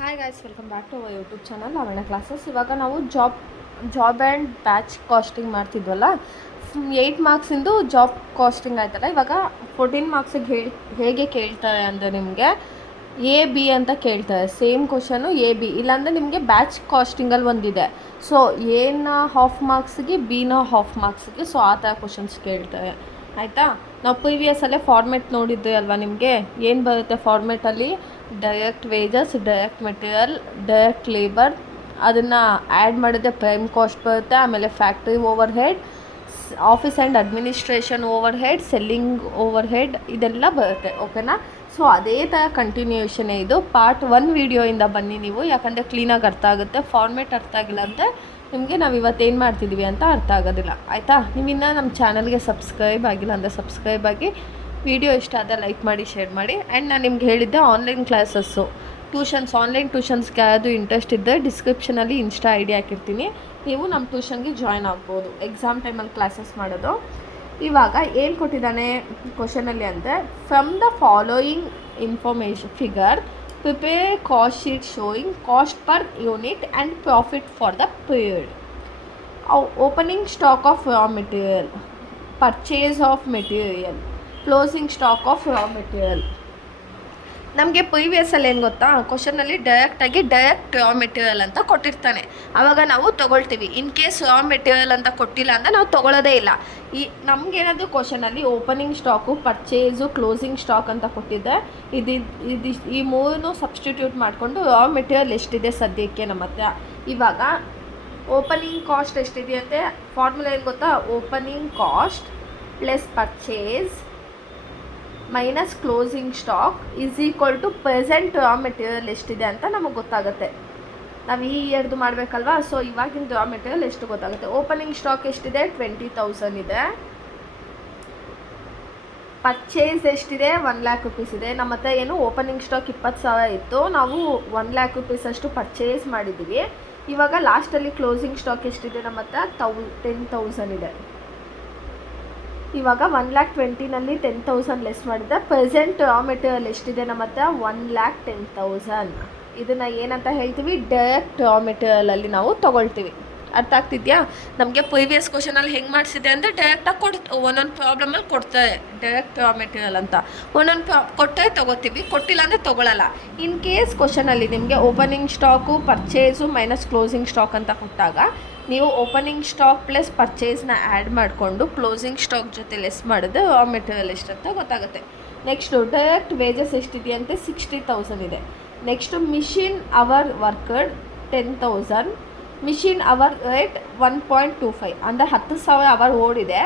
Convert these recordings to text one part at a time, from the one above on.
Hi guys, welcome back to our YouTube channel Lavanya classes. ಇವಾಗ ನಾವು job and batch costing ಮಾಡ್ತಿದ್ವಲ್ಲ, 8 ಮಾರ್ಕ್ಸಿಂದು job costing ಆಯ್ತಲ್ಲ. ಇವಾಗ 14 ಮಾರ್ಕ್ಸಿಗೆ ಹೇಗೆ ಕೇಳ್ತಾರೆ ಅಂದರೆ ನಿಮಗೆ ಎ ಬಿ ಅಂತ ಕೇಳ್ತಾರೆ. ಸೇಮ್ ಕ್ವಶನು ಎ ಬಿ, ಇಲ್ಲಾಂದರೆ ನಿಮಗೆ ಬ್ಯಾಚ್ ಕಾಸ್ಟಿಂಗಲ್ಲಿ ಒಂದಿದೆ. ಸೊ ಎನ ಹಾಫ್ ಮಾರ್ಕ್ಸಿಗೆ, ಬಿನ ಹಾಫ್ ಮಾರ್ಕ್ಸಿಗೆ, ಸೊ ಆ ಥರ ಕ್ವಶನ್ಸ್ ಕೇಳ್ತಾರೆ. ಆಯಿತಾ? ನಾವು ಪ್ರೀವಿಯಸ್ಸಲ್ಲೇ ಫಾರ್ಮೆಟ್ ನೋಡಿದ್ದೆ ಅಲ್ವಾ. ನಿಮಗೆ ಏನು ಬರುತ್ತೆ ಫಾರ್ಮೆಟಲ್ಲಿ? Direct wages, direct material, direct labour, ಅದನ್ನು ಆ್ಯಡ್ ಮಾಡಿದ್ರೆ ಪ್ರೈಮ್ ಕಾಸ್ಟ್ ಬರುತ್ತೆ. ಆಮೇಲೆ factory overhead, office and administration overhead, selling overhead, ಇದೆಲ್ಲ ಬರುತ್ತೆ. ಓಕೆನಾ? ಸೊ ಅದೇ ಥರ ಕಂಟಿನ್ಯೂಷನ್ನೇ ಇದು. ಪಾರ್ಟ್ 1 ವೀಡಿಯೋಯಿಂದ ಬನ್ನಿ ನೀವು, ಯಾಕಂದರೆ ಕ್ಲೀನಾಗಿ ಅರ್ಥ ಆಗುತ್ತೆ. ಫಾರ್ಮೆಟ್ ಅರ್ಥ ಆಗಿಲ್ಲ ಅಂದರೆ ನಿಮಗೆ ನಾವು ಇವತ್ತೇನು ಮಾಡ್ತಿದ್ದೀವಿ ಅಂತ ಅರ್ಥ ಆಗೋದಿಲ್ಲ. ಆಯಿತಾ? ನೀವಿನ್ನೂ ನಮ್ಮ ಚಾನಲ್ಗೆ ಸಬ್ಸ್ಕ್ರೈಬ್ ಆಗಿಲ್ಲ ಅಂದರೆ ಸಬ್ಸ್ಕ್ರೈಬ್ ಆಗಿ, ವಿಡಿಯೋ ಇಷ್ಟ ಆದರೆ ಲೈಕ್ ಮಾಡಿ, ಶೇರ್ ಮಾಡಿ. ಆ್ಯಂಡ್ ನಾನು ನಿಮ್ಗೆ ಹೇಳಿದ್ದೆ ಆನ್ಲೈನ್ ಕ್ಲಾಸಸ್ಸು, ಟ್ಯೂಷನ್ಸ್, ಆನ್ಲೈನ್ ಟ್ಯೂಷನ್ಸ್ಗೆ ಯಾವುದು ಇಂಟ್ರೆಸ್ಟ್ ಇದ್ದರೆ ಡಿಸ್ಕ್ರಿಪ್ಷನಲ್ಲಿ ಇನ್ಸ್ಟಾ ಐ ಡಿ ಹಾಕಿರ್ತೀನಿ. ನೀವು ನಮ್ಮ ಟ್ಯೂಷನ್ಗೆ ಜಾಯ್ನ್ ಆಗ್ಬೋದು. ಎಕ್ಸಾಮ್ ಟೈಮಲ್ಲಿ ಕ್ಲಾಸಸ್ ಮಾಡೋದು. ಇವಾಗ ಏನು ಕೊಟ್ಟಿದ್ದಾನೆ ಕ್ವಶನಲ್ಲಿ ಅಂದರೆ, from the following information figure prepare cost sheet showing cost per unit and profit for the period. Opening stock of raw material, purchase of material, closing stock of raw material. ನಮಗೆ ಪ್ರೀವಿಯಸ್ಸಲ್ಲಿ ಏನು ಗೊತ್ತಾ, ಕ್ವಶನಲ್ಲಿ direct raw material ಅಂತ ಕೊಟ್ಟಿರ್ತಾನೆ. ಆವಾಗ ನಾವು ತೊಗೊಳ್ತೀವಿ. In case raw material ಅಂತ ಕೊಟ್ಟಿಲ್ಲ ಅಂದರೆ ನಾವು ತೊಗೊಳ್ಳೋದೇ ಇಲ್ಲ. ನಮಗೇನಾದರೂ ಕ್ವಶನಲ್ಲಿ opening stock, purchase, closing stock ಅಂತ ಕೊಟ್ಟಿದ್ದೆ, ಈ ಮೂರನ್ನು ಸಬ್ಸ್ಟಿಟ್ಯೂಟ್ ಮಾಡಿಕೊಂಡು ರಾ ಮೆಟೀರಿಯಲ್ ಎಷ್ಟಿದೆ ಸದ್ಯಕ್ಕೆ ನಮ್ಮ ಹತ್ರ. ಇವಾಗ ಓಪನಿಂಗ್ ಕಾಸ್ಟ್ ಎಷ್ಟಿದೆಯಂತೆ, ಫಾರ್ಮುಲಾ ಏನು ಗೊತ್ತಾ? Opening cost plus purchase minus closing stock is equal to present raw material ಎಷ್ಟಿದೆ ಅಂತ ನಮಗೆ ಗೊತ್ತಾಗುತ್ತೆ. ನಾವು ಈ ಇಯರ್ದು ಮಾಡಬೇಕಲ್ವಾ. ಸೊ ಇವಾಗಿನ ರಾ ಮೆಟೀರಿಯಲ್ ಎಷ್ಟು ಗೊತ್ತಾಗುತ್ತೆ. ಓಪನಿಂಗ್ ಸ್ಟಾಕ್ ಎಷ್ಟಿದೆ? 20,000 ಇದೆ. ಪರ್ಚೇಸ್ ಎಷ್ಟಿದೆ? 1,00,000 ರುಪೀಸ್ ಇದೆ. ನಮ್ಮ ಹತ್ರ ಏನು ಓಪನಿಂಗ್ ಸ್ಟಾಕ್ 20,000 ಇತ್ತು, ನಾವು 1,00,000 ರುಪೀಸ್ ಅಷ್ಟು ಪರ್ಚೇಸ್ ಮಾಡಿದ್ದೀವಿ. ಇವಾಗ ಲಾಸ್ಟಲ್ಲಿ ಕ್ಲೋಸಿಂಗ್ ಸ್ಟಾಕ್ ಎಷ್ಟಿದೆ? ನಮ್ಮ ಹತ್ರ 10,000 ಇದೆ. ಇವಾಗ 1,20,000ನಲ್ಲಿ 10,000 ಲೆಸ್ ಮಾಡಿದ್ರೆ ಪ್ರೆಸೆಂಟ್ ರಾ ಮೆಟೀರಿಯಲ್ ಎಷ್ಟಿದೆ ನಮ್ಮ ಹತ್ರ? 1,10,000. ಇದನ್ನು ಏನಂತ ಹೇಳ್ತೀವಿ? ಡೈರೆಕ್ಟ್ ರಾ ಮೆಟೀರಿಯಲಲ್ಲಿ ನಾವು ತೊಗೊಳ್ತೀವಿ. ಅರ್ಥ ಆಗ್ತಿದೆಯಾ? ನಮಗೆ ಪ್ರೀವಿಯಸ್ ಕ್ವಶನಲ್ಲಿ ಹೆಂಗೆ ಮಾಡಿಸಿದೆ ಅಂದರೆ ಡೈರೆಕ್ಟಾಗಿ ಒಂದೊಂದು ಪ್ರಾಬ್ಲಮಲ್ಲಿ ಕೊಡ್ತಾರೆ ಡೈರೆಕ್ಟ್ ರಾ ಮೆಟೀರಿಯಲ್ ಅಂತ. ಒಂದೊಂದು ಕೊಟ್ಟರೆ ತೊಗೋತೀವಿ, ಕೊಟ್ಟಿಲ್ಲ ಅಂದರೆ ತೊಗೊಳ್ಳಲ್ಲ. ಇನ್ ಕೇಸ್ ಕ್ವಶನಲ್ಲಿ ನಿಮಗೆ opening stock, purchase minus closing stock ಅಂತ ಕೊಟ್ಟಾಗ ನೀವು ಓಪನಿಂಗ್ ಸ್ಟಾಕ್ ಪ್ಲಸ್ ಪರ್ಚೇಸ್ನ ಆ್ಯಡ್ ಮಾಡಿಕೊಂಡು ಕ್ಲೋಸಿಂಗ್ ಸ್ಟಾಕ್ ಜೊತೆ ಲೆಸ್ ಮಾಡಿದ್ರೆ ರಾ ಮೆಟೀರಿಯಲ್ ಎಷ್ಟಂತ ಗೊತ್ತಾಗುತ್ತೆ. ನೆಕ್ಸ್ಟು ಡೈರೆಕ್ಟ್ ವೇಜಸ್ ಎಷ್ಟಿದೆಯಂತೆ? 60,000 ಇದೆ. Next machine hour worked 10,000, machine hour rate 1.25, ಅಂದರೆ 10,000 ಅವರ್ ಓಡಿದೆ.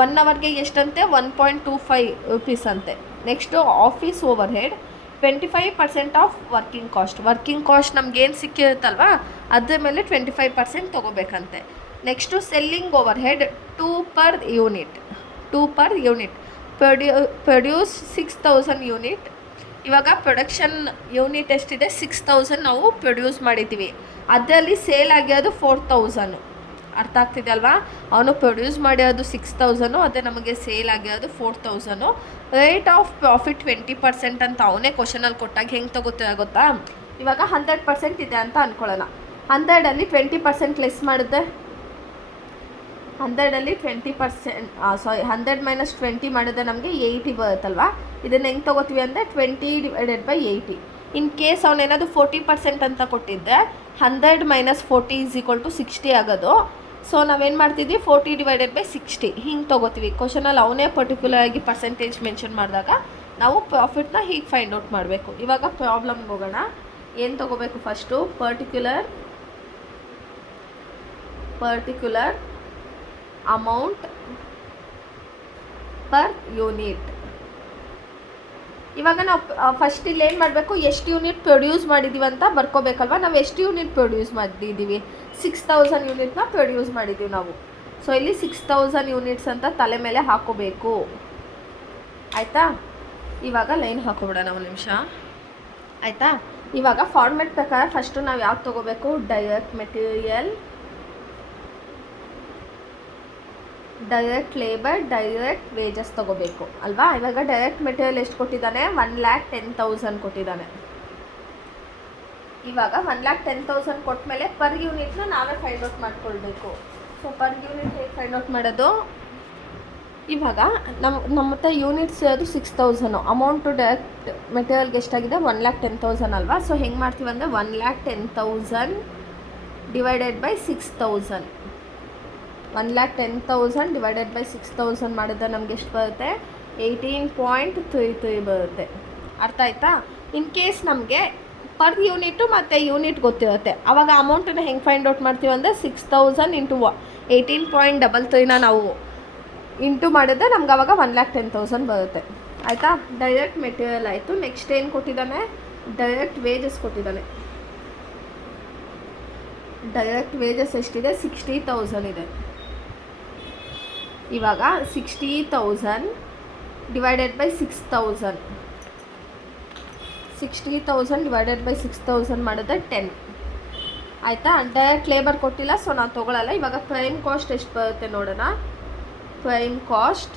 1 ಅವರ್ಗೆ ಎಷ್ಟಂತೆ? 1.25 ರುಪೀಸ್ ಅಂತೆ. Next office overhead 25% of working cost ನಮಗೇನು ಸಿಕ್ಕಿರುತ್ತಲ್ವ ಅದ್ರ ಮೇಲೆ 25% ತೊಗೋಬೇಕಂತೆ. Next selling overhead 2 per unit produce 6,000 unit. ಇವಾಗ ಪ್ರೊಡಕ್ಷನ್ ಯೂನಿಟ್ ಎಷ್ಟಿದೆ? 6,000 ನಾವು ಪ್ರೊಡ್ಯೂಸ್ ಮಾಡಿದ್ದೀವಿ. ಅದರಲ್ಲಿ ಸೇಲ್ ಆಗಿರೋದು 4,000. ಅರ್ಥ ಆಗ್ತಿದೆ ಅಲ್ವಾ? ಅವನು ಪ್ರೊಡ್ಯೂಸ್ ಮಾಡಿರೋದು 6,000, ಅದೇ ನಮಗೆ ಸೇಲ್ ಆಗಿರೋದು 4,000. ರೇಟ್ ಆಫ್ ಪ್ರಾಫಿಟ್ 20% ಅಂತ ಅವನೇ ಕ್ವಶನಲ್ಲಿ ಕೊಟ್ಟಾಗ ಹೆಂಗೆ ತೊಗೋತೀರ ಗೊತ್ತಾ? ಇವಾಗ 100% ಇದೆ ಅಂತ ಅಂದ್ಕೊಳ್ಳೋಣ. 100ಅಲ್ಲಿ 20% ಲೆಸ್ ಮಾಡಿದ್ರೆ 100ಅಲ್ಲಿ 20%, 100 ಮೈನಸ್ 20 ಮಾಡಿದ್ರೆ ನಮಗೆ 80 ಬರುತ್ತಲ್ವ. ಇದನ್ನು ಹೆಂಗೆ ತೊಗೋತೀವಿ ಅಂದರೆ 20/80. ಇನ್ ಕೇಸ್ ಅವನೇನಾದರೂ 40% ಅಂತ ಕೊಟ್ಟಿದ್ದೆ, 100 ಮೈನಸ್ 40 ಈಸ್ ಈಕ್ವಲ್ ಟು 60 ಆಗೋದು. ಸೊ ನಾವೇನು ಮಾಡ್ತಿದ್ವಿ? 40/60 ಹಿಂಗೆ ತೊಗೋತೀವಿ. ಕ್ವಶನಲ್ಲಿ ಅವನೇ ಪರ್ಟಿಕ್ಯುಲರ್ ಆಗಿ ಪರ್ಸೆಂಟೇಜ್ ಮೆನ್ಷನ್ ಮಾಡಿದಾಗ ನಾವು ಪ್ರಾಫಿಟ್ನ ಹೀಗೆ ಫೈಂಡ್ ಔಟ್ ಮಾಡಬೇಕು. ಇವಾಗ ಪ್ರಾಬ್ಲಮ್ಗೆ ಹೋಗೋಣ. ಏನು ತೊಗೋಬೇಕು? First particular amount per unit. ಇವಾಗ ನಾವು ಫಸ್ಟ್ ಇಲ್ಲಿ ಏನು ಮಾಡಬೇಕು? ಎಷ್ಟು ಯೂನಿಟ್ ಪ್ರೊಡ್ಯೂಸ್ ಮಾಡಿದ್ದೀವಿ ಅಂತ ಬರ್ಕೋಬೇಕಲ್ವ. ನಾವು ಎಷ್ಟು ಯೂನಿಟ್ ಪ್ರೊಡ್ಯೂಸ್ ಮಾಡಿದ್ದೀವಿ? 6,000 ಯೂನಿಟ್ನ ಪ್ರೊಡ್ಯೂಸ್ ಮಾಡಿದ್ದೀವಿ ನಾವು. ಸೊ ಇಲ್ಲಿ 6,000 ಯೂನಿಟ್ಸ್ ಅಂತ ತಲೆ ಮೇಲೆ ಹಾಕೋಬೇಕು. ಆಯಿತಾ? ಇವಾಗ ಲೈನ್ ಹಾಕೋಬಿಡೋಣ ಒಂದು ನಿಮಿಷ. ಆಯಿತಾ? ಇವಾಗ ಫಾರ್ಮೆಟ್ ಪ್ರಕಾರ ಫಸ್ಟು ನಾವು ಯಾವ್ದು ತೊಗೋಬೇಕು? Direct material, direct labour, direct wages ತೊಗೋಬೇಕು ಅಲ್ವಾ. ಇವಾಗ ಡೈರೆಕ್ಟ್ ಮೆಟೀರಿಯಲ್ ಎಷ್ಟು ಕೊಟ್ಟಿದ್ದಾನೆ? 1,10,000 ಕೊಟ್ಟಿದ್ದಾನೆ. ಇವಾಗ 1,10,000 ಕೊಟ್ಟ ಮೇಲೆ ಪರ್ ಯೂನಿಟ್ನ ನಾವೇ ಫೈಂಡ್ ಔಟ್ ಮಾಡ್ಕೊಳ್ಬೇಕು. ಸೊ ಪರ್ ಯೂನಿಟ್ ಹೇಗೆ ಫೈಂಡ್ ಔಟ್ ಮಾಡೋದು, ಇವಾಗ ನಮ್ಮ ಹತ್ರ ಯೂನಿಟ್ಸ್ ಅದು 6,000, ಅಮೌಂಟು ಡೈರೆಕ್ಟ್ ಮೆಟೀರಿಯಲ್ಗೆ ಎಷ್ಟಾಗಿದೆ 1,10,000 ಅಲ್ವಾ. ಸೊ ಹೆಂಗೆ ಮಾಡ್ತೀವಿ ಅಂದರೆ 1,10,000 ಡಿವೈಡೆಡ್ ಬೈ 6,000. 1,10,000 ಡಿವೈಡೆಡ್ ಬೈ 6,000 ಮಾಡಿದ್ರೆ ನಮ್ಗೆ ಎಷ್ಟು ಬರುತ್ತೆ, 18.33 ಬರುತ್ತೆ. ಅರ್ಥ ಆಯ್ತಾ. ಇನ್ ಕೇಸ್ ನಮಗೆ ಪರ್ ಯೂನಿಟು ಮತ್ತು ಯೂನಿಟ್ ಗೊತ್ತಿರುತ್ತೆ, ಆವಾಗ ಅಮೌಂಟನ್ನು ಹೆಂಗೆ ಫೈಂಡ್ ಔಟ್ ಮಾಡ್ತೀವಿ ಅಂದರೆ 6,000 ಇಂಟು 18.33ನ ನಾವು ಇಂಟು ಮಾಡಿದ್ರೆ ನಮ್ಗೆ ಅವಾಗ 1,10,000 ಬರುತ್ತೆ. ಆಯಿತಾ. ಡೈರೆಕ್ಟ್ ಮೆಟೀರಿಯಲ್ ಆಯಿತು. ನೆಕ್ಸ್ಟ್ ಏನು ಕೊಟ್ಟಿದ್ದಾನೆ, ಡೈರೆಕ್ಟ್ ವೇಜಸ್ ಕೊಟ್ಟಿದ್ದಾನೆ. ಡೈರೆಕ್ಟ್ ವೇಜಸ್ ಎಷ್ಟಿದೆ, 60,000 ಇದೆ. ಇವಾಗ 60,000 ಡಿವೈಡೆಡ್ ಬೈ 6,000. 60,000 ಡಿವೈಡೆಡ್ ಬೈ 6,000 ಮಾಡಿದ್ರೆ 10. ಆಯಿತಾ. ಡೈರೆಕ್ಟ್ ಲೇಬರ್ ಕೊಟ್ಟಿಲ್ಲ, ಸೊ ನಾವು ತೊಗೊಳ್ಳಲ್ಲ. ಇವಾಗ ಪ್ರೈಮ್ ಕಾಸ್ಟ್ ಎಷ್ಟು ಬರುತ್ತೆ ನೋಡೋಣ. ಪ್ರೈಮ್ ಕಾಸ್ಟ್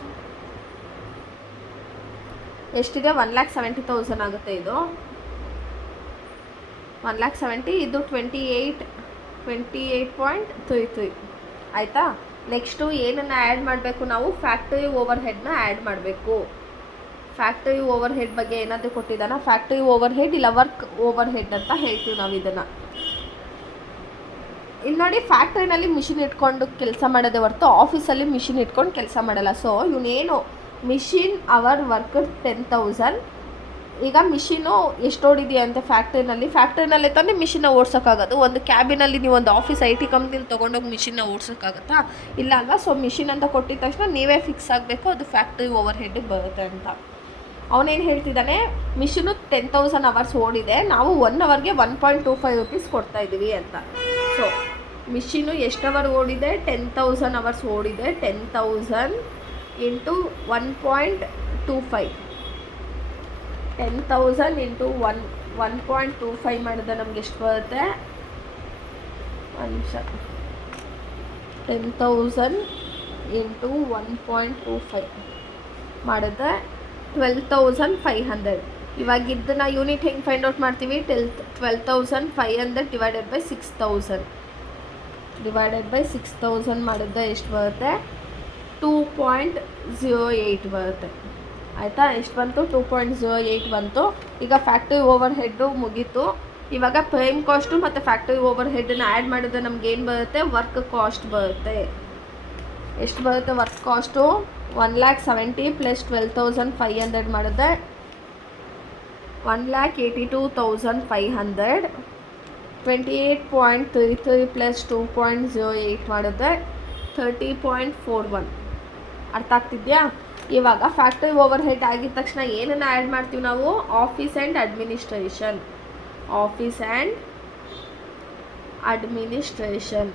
ಎಷ್ಟಿದೆ, 1,70,000 ಆಗುತ್ತೆ. ಇದು 1,70,000, ಇದು 28.33. ಆಯಿತಾ. ನೆಕ್ಸ್ಟು ಏನನ್ನು ಆ್ಯಡ್ ಮಾಡಬೇಕು ನಾವು, ಫ್ಯಾಕ್ಟರಿ ಓವರ್ ಹೆಡ್ನ ಆ್ಯಡ್ ಮಾಡಬೇಕು. ಫ್ಯಾಕ್ಟರಿ ಓವರ್ ಹೆಡ್ ಬಗ್ಗೆ ಏನಾದರೂ ಕೊಟ್ಟಿದ್ದಾನ, ಫ್ಯಾಕ್ಟರಿ ಓವರ್ ಹೆಡ್ ಇಲ್ಲ ವರ್ಕ್ ಓವರ್ ಹೆಡ್ ಅಂತ ಹೇಳ್ತೀವಿ ನಾವು ಇದನ್ನು. ಇಲ್ಲಿ ನೋಡಿ, ಫ್ಯಾಕ್ಟ್ರಿನಲ್ಲಿ ಮಿಷಿನ್ ಇಟ್ಕೊಂಡು ಕೆಲಸ ಮಾಡೋದೇ ಹೊರತು ಆಫೀಸಲ್ಲಿ ಮಿಷಿನ್ ಇಟ್ಕೊಂಡು ಕೆಲಸ ಮಾಡಲ್ಲ. ಸೊ ಇವನೇನು ಮಿಷಿನ್ ಅವರ್ ವರ್ಕರ್ 10,000. ಈಗ ಮಿಷಿನು ಎಷ್ಟು ಓಡಿದೆಯಾ ಅಂತ ಫ್ಯಾಕ್ಟ್ರಿನಲ್ಲಿ ತಾನೇ ಮಿಷಿನ್ನ ಓಡ್ಸೋಕ್ಕಾಗೋದು. ಒಂದು ಕ್ಯಾಬಿನಲ್ಲಿ ನೀವು ಒಂದು ಆಫೀಸ್ IT ಕಂಪ್ನಿಲಿ ತೊಗೊಂಡೋಗಿ ಮಿಷಿನ್ನ ಓಡ್ಸೋಕ್ಕಾಗತ್ತಾ, ಇಲ್ಲ ಅಲ್ವಾ. ಸೊ ಮಿಷಿನ್ ಅಂತ ಕೊಟ್ಟಿದ ತಕ್ಷಣ ನೀವೇ ಫಿಕ್ಸ್ ಆಗಬೇಕು ಅದು ಫ್ಯಾಕ್ಟ್ರಿ ಓವರ್ ಹೆಡ್ಗೆ ಬರುತ್ತೆ ಅಂತ. ಅವನೇನು ಹೇಳ್ತಿದ್ದಾನೆ, ಮಿಷಿನು 10,000 ಅವರ್ಸ್ ಓಡಿದೆ, ನಾವು 1 ಅವರ್ಗೆ 1.25 ರೂಪೀಸ್ ಕೊಡ್ತಾಯಿದ್ದೀವಿ ಅಂತ. ಸೊ ಮಿಷಿನು ಎಷ್ಟು ಅವರ್ ಓಡಿದೆ, 10,000 ಅವರ್ಸ್ ಓಡಿದೆ. 10,000 ಇಂಟು 1.25. 10,000 ಇಂಟು 1.25 ಮಾಡಿದ್ರೆ ನಮ್ಗೆ ಎಷ್ಟು ಬರುತ್ತೆ, 10,000 ಇಂಟು 1.25 ಮಾಡಿದ್ರೆ 12,500. ಇವಾಗ ಇದನ್ನ ಯೂನಿಟ್ ಹೆಂಗೆ ಫೈಂಡ್ ಔಟ್ ಮಾಡ್ತೀವಿ, 12,500 ಡಿವೈಡೆಡ್ ಬೈ 6,000. ಡಿವೈಡೆಡ್ ಬೈ 6,000 ಮಾಡಿದ್ರೆ ಎಷ್ಟು ಬರುತ್ತೆ, 2.08 ಬರುತ್ತೆ. ಆಯಿತಾ. ಎಷ್ಟು ಬಂತು, 2.08 ಬಂತು. ಈಗ ಫ್ಯಾಕ್ಟ್ರಿ ಓವರ್ ಹೆಡ್ಡು ಮುಗೀತು. ಇವಾಗ ಪ್ರೈಮ್ ಕಾಸ್ಟು ಮತ್ತು ಫ್ಯಾಕ್ಟ್ರಿ ಓವರ್ ಹೆಡ್ಡನ್ನ ಆ್ಯಡ್ ಮಾಡಿದ್ರೆ ನಮ್ಗೆ ಏನು ಬರುತ್ತೆ, ವರ್ಕ್ ಕಾಸ್ಟ್ ಬರುತ್ತೆ. ಎಷ್ಟು ಬರುತ್ತೆ ವರ್ಕ್ ಕಾಸ್ಟು, 1,70,000 ಪ್ಲಸ್ 12,500 ಮಾಡಿದ್ರೆ 1,82,500. 28.33 ಪ್ಲಸ್ 2.08 ಮಾಡಿದ್ರೆ 30.41. ಅರ್ಥ ಆಗ್ತಿದೆಯಾ. ಇವಾಗ ಫ್ಯಾಕ್ಟ್ರಿ ಓವರ್ ಹೆಡ್ ಆಗಿದ ತಕ್ಷಣ ಏನನ್ನು ಆ್ಯಡ್ ಮಾಡ್ತೀವಿ ನಾವು, office and administration. Office and administration.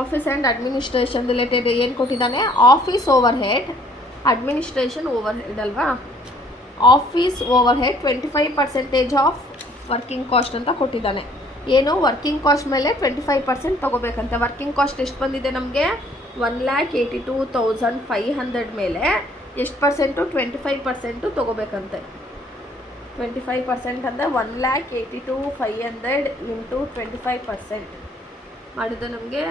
Office and administration related ಏನು ಕೊಟ್ಟಿದ್ದಾನೆ, office overhead, administration overhead ಅಲ್ವಾ. Office overhead 25% of working cost ಅಂತ ಕೊಟ್ಟಿದ್ದಾನೆ. ಏನು, ವರ್ಕಿಂಗ್ ಕಾಸ್ಟ್ ಮೇಲೆ 25% ತೊಗೋಬೇಕಂತೆ. ವರ್ಕಿಂಗ್ ಕಾಸ್ಟ್ ಎಷ್ಟು ಬಂದಿದೆ ನಮಗೆ, 1,82,500 ಮೇಲೆ ಎಷ್ಟು ಪರ್ಸೆಂಟು, 25% ತೊಗೋಬೇಕಂತೆ. 25% ಅಂದರೆ 1,82,500 ಇಂಟು 25% ಮಾಡಿದ್ರೆ ನಮಗೆ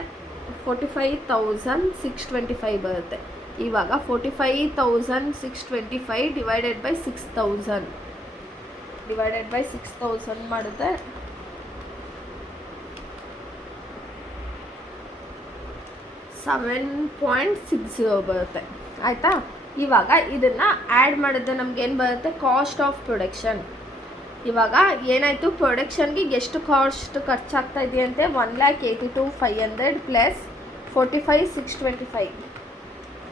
45,625 ಬರುತ್ತೆ. ಇವಾಗ 45,625 ಡಿವೈಡೆಡ್ ಬೈ 6,000. ಡಿವೈಡೆಡ್ ಬೈ 6,000 ಮಾಡಿದ್ರೆ 7.60 ಬರುತ್ತೆ. ಆಯಿತಾ. ಇವಾಗ ಇದನ್ನು ಆ್ಯಡ್ ಮಾಡಿದ್ರೆ ನಮಗೇನು ಬರುತ್ತೆ, ಕಾಸ್ಟ್ ಆಫ್ ಪ್ರೊಡಕ್ಷನ್. ಇವಾಗ ಏನಾಯಿತು, ಪ್ರೊಡಕ್ಷನ್ಗೆ ಎಷ್ಟು ಕಾಸ್ಟ್ ಖರ್ಚಾಗ್ತಾ ಇದೆಯಂತೆ, 1,82,500 ಪ್ಲಸ್ 45,625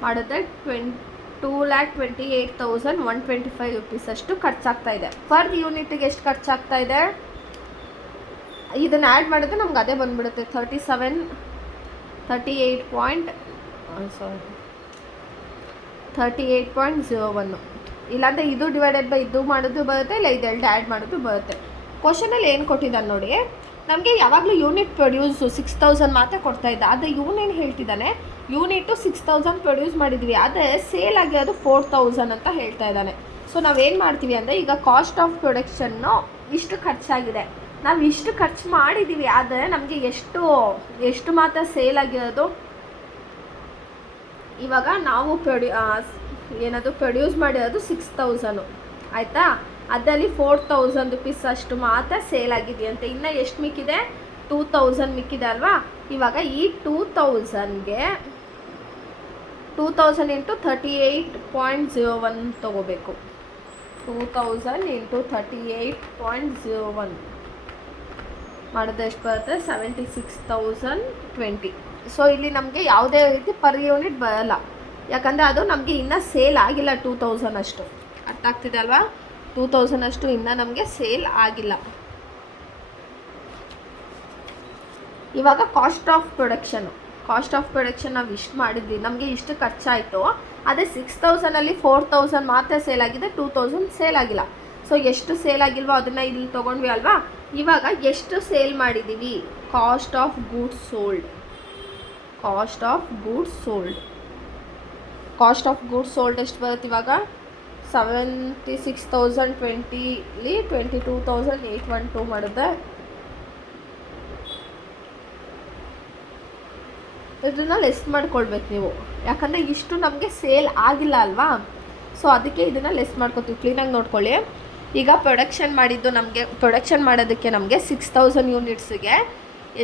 ಮಾಡಿದ್ರೆ 2,28,125 ರೂಪೀಸ್ ಅಷ್ಟು ಖರ್ಚಾಗ್ತಾ ಇದೆ. ಪರ್ ಯೂನಿಟಿಗೆ ಎಷ್ಟು ಖರ್ಚಾಗ್ತಾ ಇದೆ, ಇದನ್ನು ಆ್ಯಡ್ ಮಾಡಿದ್ರೆ ನಮ್ಗೆ ಅದೇ ಬಂದುಬಿಡುತ್ತೆ, 38.01. ಇಲ್ಲಾಂದರೆ ಇದು ಡಿವೈಡೆಡ್ ಬೈ ಇದು ಮಾಡೋದು ಬರುತ್ತೆ, ಇಲ್ಲ ಇದೆರಡು ಆ್ಯಡ್ ಮಾಡೋದು ಬರುತ್ತೆ. ಕ್ವಶನಲ್ಲಿ ಏನು ಕೊಟ್ಟಿದ್ದಾನೆ ನೋಡಿ, ನಮಗೆ ಯಾವಾಗಲೂ ಯೂನಿಟ್ ಪ್ರೊಡ್ಯೂಸು 6,000 ಮಾತ್ರ ಕೊಡ್ತಾಯಿದ್ದ. ಆದರೆ ಇವನೇನು ಹೇಳ್ತಿದ್ದಾನೆ, ಯೂನಿಟು 6,000 ಪ್ರೊಡ್ಯೂಸ್ ಮಾಡಿದ್ವಿ, ಆದರೆ ಸೇಲ್ ಆಗಿರೋದು 4,000 ಅಂತ ಹೇಳ್ತಾ ಇದ್ದಾನೆ. ಸೊ ನಾವೇನು ಮಾಡ್ತೀವಿ ಅಂದರೆ, ಈಗ ಕಾಸ್ಟ್ ಆಫ್ ಪ್ರೊಡಕ್ಷನ್ನು ಇಷ್ಟು ಖರ್ಚಾಗಿದೆ, ನಾವು ಇಷ್ಟು ಖರ್ಚು ಮಾಡಿದ್ದೀವಿ, ಆದರೆ ನಮಗೆ ಎಷ್ಟು ಮಾತ್ರ ಸೇಲ್ ಆಗಿರೋದು. ಇವಾಗ ನಾವು ಪ್ರೊಡ್ಯೂಸ್ ಮಾಡಿರೋದು 6000 ಆಯಿತಾ, ಅದರಲ್ಲಿ 4000 ರುಪೀಸ್ ಅಷ್ಟು ಮಾತ್ರ ಸೇಲ್ ಆಗಿದೆಯಂತೆ. ಇನ್ನು ಎಷ್ಟು ಮಿಕ್ಕಿದೆ? 2000 ಮಿಕ್ಕಿದೆ ಅಲ್ವಾ. ಇವಾಗ ಈ 2000ಗೆ 2000 ಇಂಟು 38.01 ತೊಗೋಬೇಕು. 2000 ಇಂಟು 38.01 ಮಾಡಿದ್ರೆ ಎಷ್ಟು ಬರುತ್ತೆ? 76,020. ಸೊ ಇಲ್ಲಿ ನಮಗೆ ಯಾವುದೇ ರೀತಿ ಪರ್ ಯೂನಿಟ್ ಬರೋಲ್ಲ, ಯಾಕಂದರೆ ಅದು ನಮಗೆ ಇನ್ನೂ ಸೇಲ್ ಆಗಿಲ್ಲ 2000 ಅಷ್ಟು. ಅರ್ಥ ಆಗ್ತಿದೆ ಅಲ್ವಾ? 2000 ಅಷ್ಟು ಇನ್ನೂ ನಮಗೆ ಸೇಲ್ ಆಗಿಲ್ಲ. ಇವಾಗ ಕಾಸ್ಟ್ ಆಫ್ ಪ್ರೊಡಕ್ಷನ್ ನಾವು ಇಷ್ಟು ಮಾಡಿದ್ವಿ, ನಮಗೆ ಇಷ್ಟು ಖರ್ಚಾಯಿತು. ಅದೇ 6000ಅಲ್ಲಿ 4000 ಮಾತ್ರ ಸೇಲ್ ಆಗಿದೆ, 2000 ಸೇಲ್ ಆಗಿಲ್ಲ. ಸೊ ಎಷ್ಟು ಸೇಲ್ ಆಗಿಲ್ವೋ ಅದನ್ನು ಇಲ್ಲಿ ತೊಗೊಂಡ್ವಿ ಅಲ್ವಾ. ಇವಾಗ ಎಷ್ಟು ಸೇಲ್ ಮಾಡಿದ್ದೀವಿ? ಕಾಸ್ಟ್ ಆಫ್ ಗೂಡ್ಸ್ ಸೋಲ್ಡ್ ಎಷ್ಟು ಬರುತ್ತೆ ಇವಾಗ? 76,020ಲಿ 22,812 ಮಾಡಿದೆ. ಇದನ್ನು ಲೆಸ್ ಮಾಡ್ಕೊಳ್ಬೇಕು ನೀವು, ಯಾಕಂದರೆ ಇಷ್ಟು ನಮಗೆ ಸೇಲ್ ಆಗಿಲ್ಲ ಅಲ್ವಾ. ಸೊ ಅದಕ್ಕೆ ಇದನ್ನು ಲೆಸ್ ಮಾಡ್ಕೊತೀವಿ. ಕ್ಲೀನಾಗಿ ನೋಡ್ಕೊಳ್ಳಿ. ಈಗ ಪ್ರೊಡಕ್ಷನ್ ಮಾಡೋದಕ್ಕೆ ನಮಗೆ 6000 ಯೂನಿಟ್ಸಿಗೆ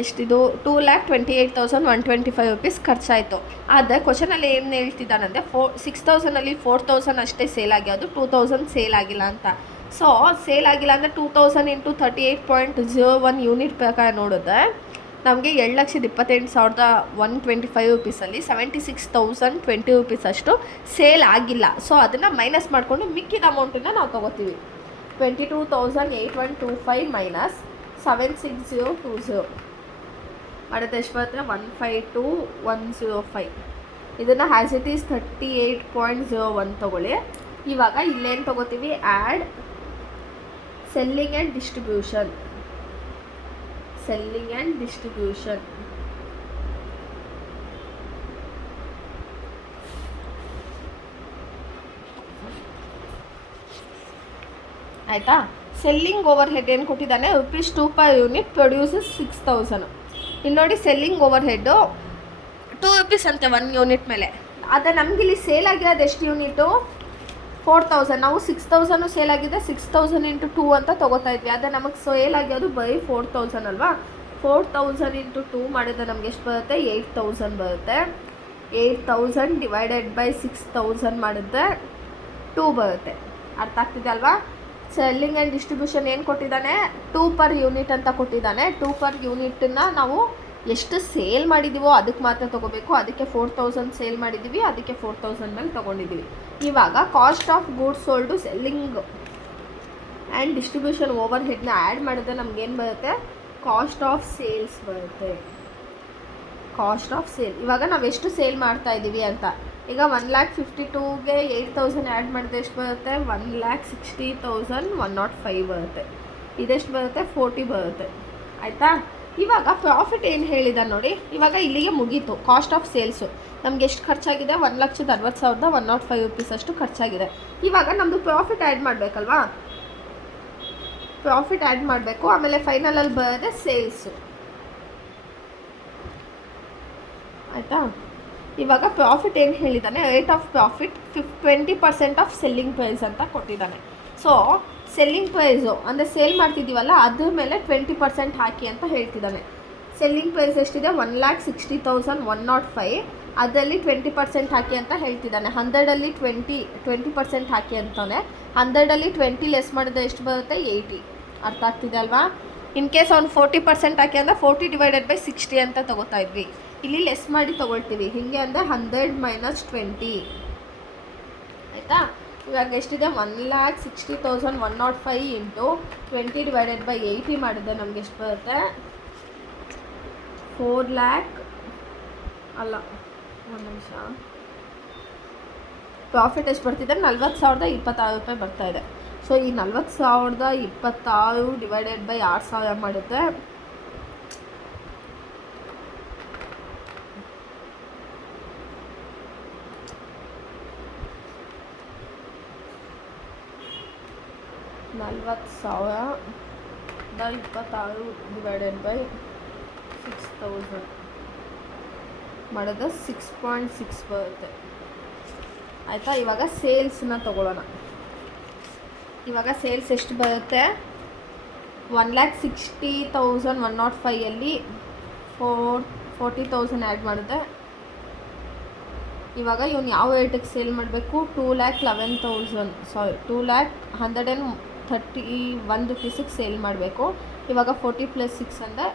ಎಷ್ಟಿದು? 2,28,125 ರುಪೀಸ್ ಖರ್ಚಾಯಿತು. ಆದರೆ ಕ್ವಶನಲ್ಲಿ ಏನು ಹೇಳ್ತಿದ್ದಾನಂದರೆ 6000ಅಲ್ಲಿ 4000 ಅಷ್ಟೇ ಸೇಲ್ ಆಗಿರೋದು, 2000 ಸೇಲ್ ಆಗಿಲ್ಲ ಅಂತ. ಸೊ ಸೇಲ್ ಆಗಿಲ್ಲ ಅಂದರೆ 2000 ಇಂಟು 38.01 ಯೂನಿಟ್ ಪ್ರಕಾರ ನೋಡಿದ್ರೆ ನಮಗೆ 7,28,125 ರುಪೀಸಲ್ಲಿ 76,020 ರುಪೀಸ್ ಅಷ್ಟು ಸೇಲ್ ಆಗಿಲ್ಲ. ಸೊ ಅದನ್ನು ಮೈನಸ್ ಮಾಡಿಕೊಂಡು ಮಿಕ್ಕಿದ ಅಮೌಂಟನ್ನು ನಾವು ತೊಗೋತೀವಿ. 22,825 ಮೈನಸ್ 76,020 ಮಾಡಿದ್ರೆ ಎಷ್ಟು ಬರುತ್ತೆ? 152,105. ಇದನ್ನು ಹ್ಯಾಸ್ ಇಟ್ ಈಸ್ 38.01 ತೊಗೊಳ್ಳಿ. ಇವಾಗ ಇಲ್ಲೇನು ತೊಗೋತೀವಿ? Add selling and distribution. ಆಯಿತಾ? ಸೆಲ್ಲಿಂಗ್ ಓವರ್ ಹೆಡ್ ಏನು ಕೊಟ್ಟಿದ್ದಾನೆ? ₹2 per ಯೂನಿಟ್ ಪ್ರೊಡ್ಯೂಸಸ್ 6000. ಇಲ್ಲಿ ನೋಡಿ, ಸೆಲ್ಲಿಂಗ್ ಓವರ್ ಹೆಡ್ಡು ₹2 ಅಂತೆ 1 ಯೂನಿಟ್ ಮೇಲೆ. ಆದರೆ ನಮಗಿಲ್ಲಿ ಸೇಲ್ ಆಗಿರೋದು ಎಷ್ಟು ಯೂನಿಟು? 4000. ನಾವು 6000 ಸೇಲ್ ಆಗಿದೆ, 6000 ಇಂಟು 2 ಅಂತ ತೊಗೋತಾ ಇದ್ವಿ. ಆದರೆ ನಮಗೆ ಸೇಲ್ ಆಗಿರೋದು ಬರೀ 4000 ಅಲ್ವಾ. 4000 ಇಂಟು 2 ಮಾಡಿದ್ರೆ ನಮ್ಗೆ ಎಷ್ಟು ಬರುತ್ತೆ? 8000 ಬರುತ್ತೆ. 8000 ಡಿವೈಡೆಡ್ ಬೈ 6000 ಮಾಡಿದ್ರೆ 2 ಬರುತ್ತೆ. ಅರ್ಥ ಆಗ್ತಿದೆ ಅಲ್ವಾ? ಸೆಲ್ಲಿಂಗ್ ಆ್ಯಂಡ್ ಡಿಸ್ಟ್ರಿಬ್ಯೂಷನ್ ಏನು ಕೊಟ್ಟಿದ್ದಾನೆ? 2 per ಯೂನಿಟ್ ಅಂತ ಕೊಟ್ಟಿದ್ದಾನೆ. 2 per ಯೂನಿಟನ್ನು ನಾವು ಎಷ್ಟು ಸೇಲ್ ಮಾಡಿದ್ದೀವೋ ಅದಕ್ಕೆ ಮಾತ್ರ ತೊಗೋಬೇಕು. ಅದಕ್ಕೆ 4000 ಸೇಲ್ ಮಾಡಿದ್ದೀವಿ, ಅದಕ್ಕೆ 4000 ಮೇಲೆ ತೊಗೊಂಡಿದ್ದೀವಿ. ಇವಾಗ cost of goods sold selling and distribution ಓವರ್ ಹೆಡ್ನ ಆ್ಯಡ್ ಮಾಡಿದ್ರೆ ನಮಗೇನು ಬರುತ್ತೆ? ಕಾಸ್ಟ್ ಆಫ್ ಸೇಲ್ಸ್ ಬರುತ್ತೆ. ಇವಾಗ ನಾವು ಎಷ್ಟು ಸೇಲ್ ಮಾಡ್ತಾ ಇದ್ದೀವಿ ಅಂತ. ಈಗ 1,52,000ಗೆ 8,000 ಆ್ಯಡ್ ಮಾಡಿದ್ರೆ ಎಷ್ಟು ಬರುತ್ತೆ? 1,60,105 ಬರುತ್ತೆ. ಇದೆಷ್ಟು ಬರುತ್ತೆ? 40 ಬರುತ್ತೆ. ಆಯಿತಾ? ಇವಾಗ ಪ್ರಾಫಿಟ್ ಏನು ಹೇಳಿದ ನೋಡಿ. ಇವಾಗ ಇಲ್ಲಿಗೆ ಮುಗೀತು ಕಾಸ್ಟ್ ಆಫ್ ಸೇಲ್ಸು. ನಮ್ಗೆ ಎಷ್ಟು ಖರ್ಚಾಗಿದೆ? 1,60,105 ರುಪೀಸ್ ಅಷ್ಟು ಖರ್ಚಾಗಿದೆ. ಇವಾಗ ನಮ್ಮದು ಪ್ರಾಫಿಟ್ ಆ್ಯಡ್ ಮಾಡಬೇಕಲ್ವಾ. ಆಮೇಲೆ ಫೈನಲಲ್ಲಿ ಬರೋದೆ ಸೇಲ್ಸು. ಆಯಿತಾ? ಇವಾಗ ಪ್ರಾಫಿಟ್ ಏನು ಹೇಳಿದ್ದಾನೆ? Rate of profit 20% of selling price ಅಂತ ಕೊಟ್ಟಿದ್ದಾನೆ. ಸೊ ಸೆಲ್ಲಿಂಗ್ ಪ್ರೈಸು ಅಂದರೆ ಸೇಲ್ ಮಾಡ್ತಿದ್ದೀವಲ್ಲ ಅದ್ರ ಮೇಲೆ 20% ಹಾಕಿ ಅಂತ ಹೇಳ್ತಿದ್ದಾನೆ. ಸೆಲ್ಲಿಂಗ್ ಪ್ರೈಸ್ ಎಷ್ಟಿದೆ? 1,60,105. ಅದರಲ್ಲಿ 20% ಹಾಕಿ ಅಂತ ಹೇಳ್ತಿದ್ದಾನೆ. 100ಅಲ್ಲಿ 20% ಹಾಕಿ ಅಂತಾನೆ. 100ಅಲ್ಲಿ 20 ಲೆಸ್ ಮಾಡಿದ್ರೆ ಎಷ್ಟು ಬರುತ್ತೆ? 80. ಅರ್ಥ ಆಗ್ತಿದೆ ಅಲ್ವಾ? ಇನ್ ಕೇಸ್ ಅವ್ನು 40% ಹಾಕಿ ಅಂದರೆ 40 ಡಿವೈಡೆಡ್ ಬೈ 60 ಅಂತ ತೊಗೋತಾ ಇದ್ವಿ. ಇಲ್ಲಿ ಲೆಸ್ ಮಾಡಿ ತೊಗೊಳ್ತೀವಿ. ಹೀಗೆ ಅಂದರೆ 100 ಮೈನಸ್ 20. ಆಯಿತಾ? ಇವಾಗ ಎಷ್ಟಿದೆ? 1,60,105 ಇಂಟು 20 ಡಿವೈಡೆಡ್ ಬೈ 80 ಮಾಡಿದ್ರೆ ನಮ್ಗೆ ಎಷ್ಟು ಬರುತ್ತೆ? 4 lakh ಅಲ್ಲ, ಒಂದು ನಿಮಿಷ. ಪ್ರಾಫಿಟ್ ಎಷ್ಟು ಬರ್ತಿದೆ? 40,026 ರೂಪಾಯಿ ಬರ್ತಾಯಿದೆ. ಸೊ ಈ 40,026 ಡಿವೈಡೆಡ್ ಬೈ 6,000 ಮಾಡಿದ್ರೆ 40,26 ಡಿವೈಡೆಡ್ ಬೈ 6,000 ಮಾಡಿದ್ರೆ 6.6 ಬರುತ್ತೆ ಆಯಿತಾ. ಇವಾಗ ಸೇಲ್ಸ್ನ ತೊಗೊಳ್ಳೋಣ. ಇವಾಗ ಸೇಲ್ಸ್ ಎಷ್ಟು ಬರುತ್ತೆ? 1,60,105 40,000 ಆ್ಯಡ್ ಮಾಡಿದೆ. ಇವಾಗ ಇವನು ಯಾವ ರೇಟಿಗೆ ಸೇಲ್ ಮಾಡಬೇಕು? 2,131 ರುಪೀಸಿಗೆ ಸೇಲ್ ಮಾಡಬೇಕು. ಇವಾಗ 40 + 6 ಅಂದರೆ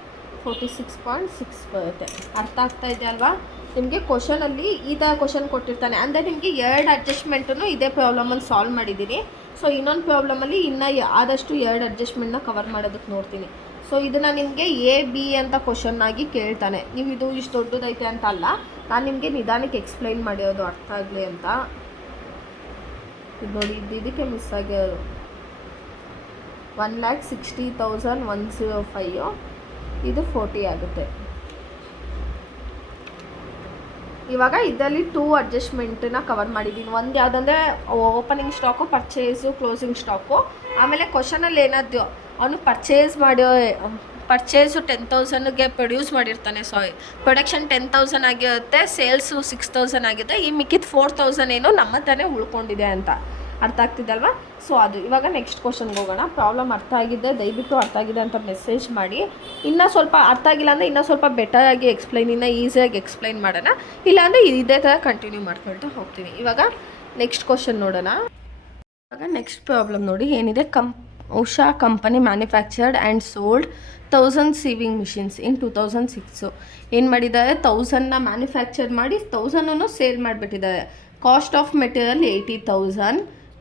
46.6 ಬರುತ್ತೆ. ಅರ್ಥ ಆಗ್ತಾ ಇದೆ ಅಲ್ವಾ ನಿಮಗೆ? ಕ್ವಶನಲ್ಲಿ ಈ ಥರ ಕ್ವಶನ್ ಕೊಟ್ಟಿರ್ತಾನೆ ಅಂದರೆ ನಿಮಗೆ 2 ಅಡ್ಜಸ್ಟ್ಮೆಂಟನ್ನು ಇದೇ ಪ್ರಾಬ್ಲಮಲ್ಲಿ ಸಾಲ್ವ್ ಮಾಡಿದ್ದೀನಿ. ಸೊ ಇನ್ನೊಂದು ಪ್ರಾಬ್ಲಮಲ್ಲಿ ಇನ್ನೂ ಆದಷ್ಟು 2 ಅಡ್ಜಸ್ಟ್ಮೆಂಟ್ನ ಕವರ್ ಮಾಡೋದಕ್ಕೆ ನೋಡ್ತೀನಿ. ಸೊ ಇದನ್ನು ನಿಮಗೆ A B ಅಂತ ಕ್ವಶನ್ನಾಗಿ ಕೇಳ್ತಾನೆ. ನೀವು ಇದು ಇಷ್ಟು ದೊಡ್ಡದೈತೆ ಅಂತ ಅಲ್ಲ, ನಾನು ನಿಮಗೆ ನಿಧಾನಕ್ಕೆ ಎಕ್ಸ್ಪ್ಲೈನ್ ಮಾಡಿರೋದು ಅರ್ಥ ಆಗಲಿ ಅಂತ. ಇದು ನೋಡಿ, ಇದಕ್ಕೆ ಮಿಸ್ ಆಗಿರೋದು 1,60,105 ಇದು 40 ಆಗುತ್ತೆ. ಇವಾಗ ಇದರಲ್ಲಿ 2 ಅಡ್ಜಸ್ಟ್ಮೆಂಟನ್ನ ಕವರ್ ಮಾಡಿದ್ದೀನಿ. ಒಂದು ಯಾವುದಂದರೆ opening stock, purchase, closing stock. ಆಮೇಲೆ ಕ್ವಶನಲ್ಲಿ ಏನಾದ್ರು ಅವನು ಪರ್ಚೇಸು 10,000ಗೆ ಪ್ರೊಡ್ಯೂಸ್ ಮಾಡಿರ್ತಾನೆ, ಪ್ರೊಡಕ್ಷನ್ 10,000 ಆಗಿರುತ್ತೆ, ಸೇಲ್ಸು 6,000 ಆಗಿದೆ. ಈ ಮಿಕ್ಕಿದ 4,000 ಏನೋ ನಮ್ಮ ತಾನೇ ಉಳ್ಕೊಂಡಿದೆ ಅಂತ. ಅರ್ಥ ಆಗ್ತಿದ್ದಲ್ವಾ? ಸೊ ಅದು. ಇವಾಗ ನೆಕ್ಸ್ಟ್ ಕ್ವಶನ್ಗೆ ಹೋಗೋಣ. ಪ್ರಾಬ್ಲಮ್ ಅರ್ಥ ಆಗಿದೆ ದಯವಿಟ್ಟು ಅರ್ಥ ಆಗಿದೆ ಅಂತ ಮೆಸೇಜ್ ಮಾಡಿ. ಇನ್ನೂ ಸ್ವಲ್ಪ ಅರ್ಥ ಆಗಿಲ್ಲ ಅಂದರೆ ಇನ್ನೂ ಸ್ವಲ್ಪ ಬೆಟರಾಗಿ ಇನ್ನೂ ಈಸಿಯಾಗಿ ಎಕ್ಸ್ಪ್ಲೈನ್ ಮಾಡೋಣ. ಇಲ್ಲಾಂದರೆ ಇದೇ ಥರ ಕಂಟಿನ್ಯೂ ಮಾಡ್ಕೊಳ್ತಾ ಹೋಗ್ತೀನಿ. ಇವಾಗ ನೆಕ್ಸ್ಟ್ ಕ್ವಶನ್ ನೋಡೋಣ. ಇವಾಗ ನೆಕ್ಸ್ಟ್ ಪ್ರಾಬ್ಲಮ್ ನೋಡಿ ಏನಿದೆ. Usha company manufactured and sold 1000 sewing machines in 2006. ಏನು ಮಾಡಿದ್ದಾರೆ? 1000ನ ಮ್ಯಾನುಫ್ಯಾಕ್ಚರ್ ಮಾಡಿ 1000 ಸೇಲ್ ಮಾಡಿಬಿಟ್ಟಿದ್ದಾರೆ. Cost of material 80,000,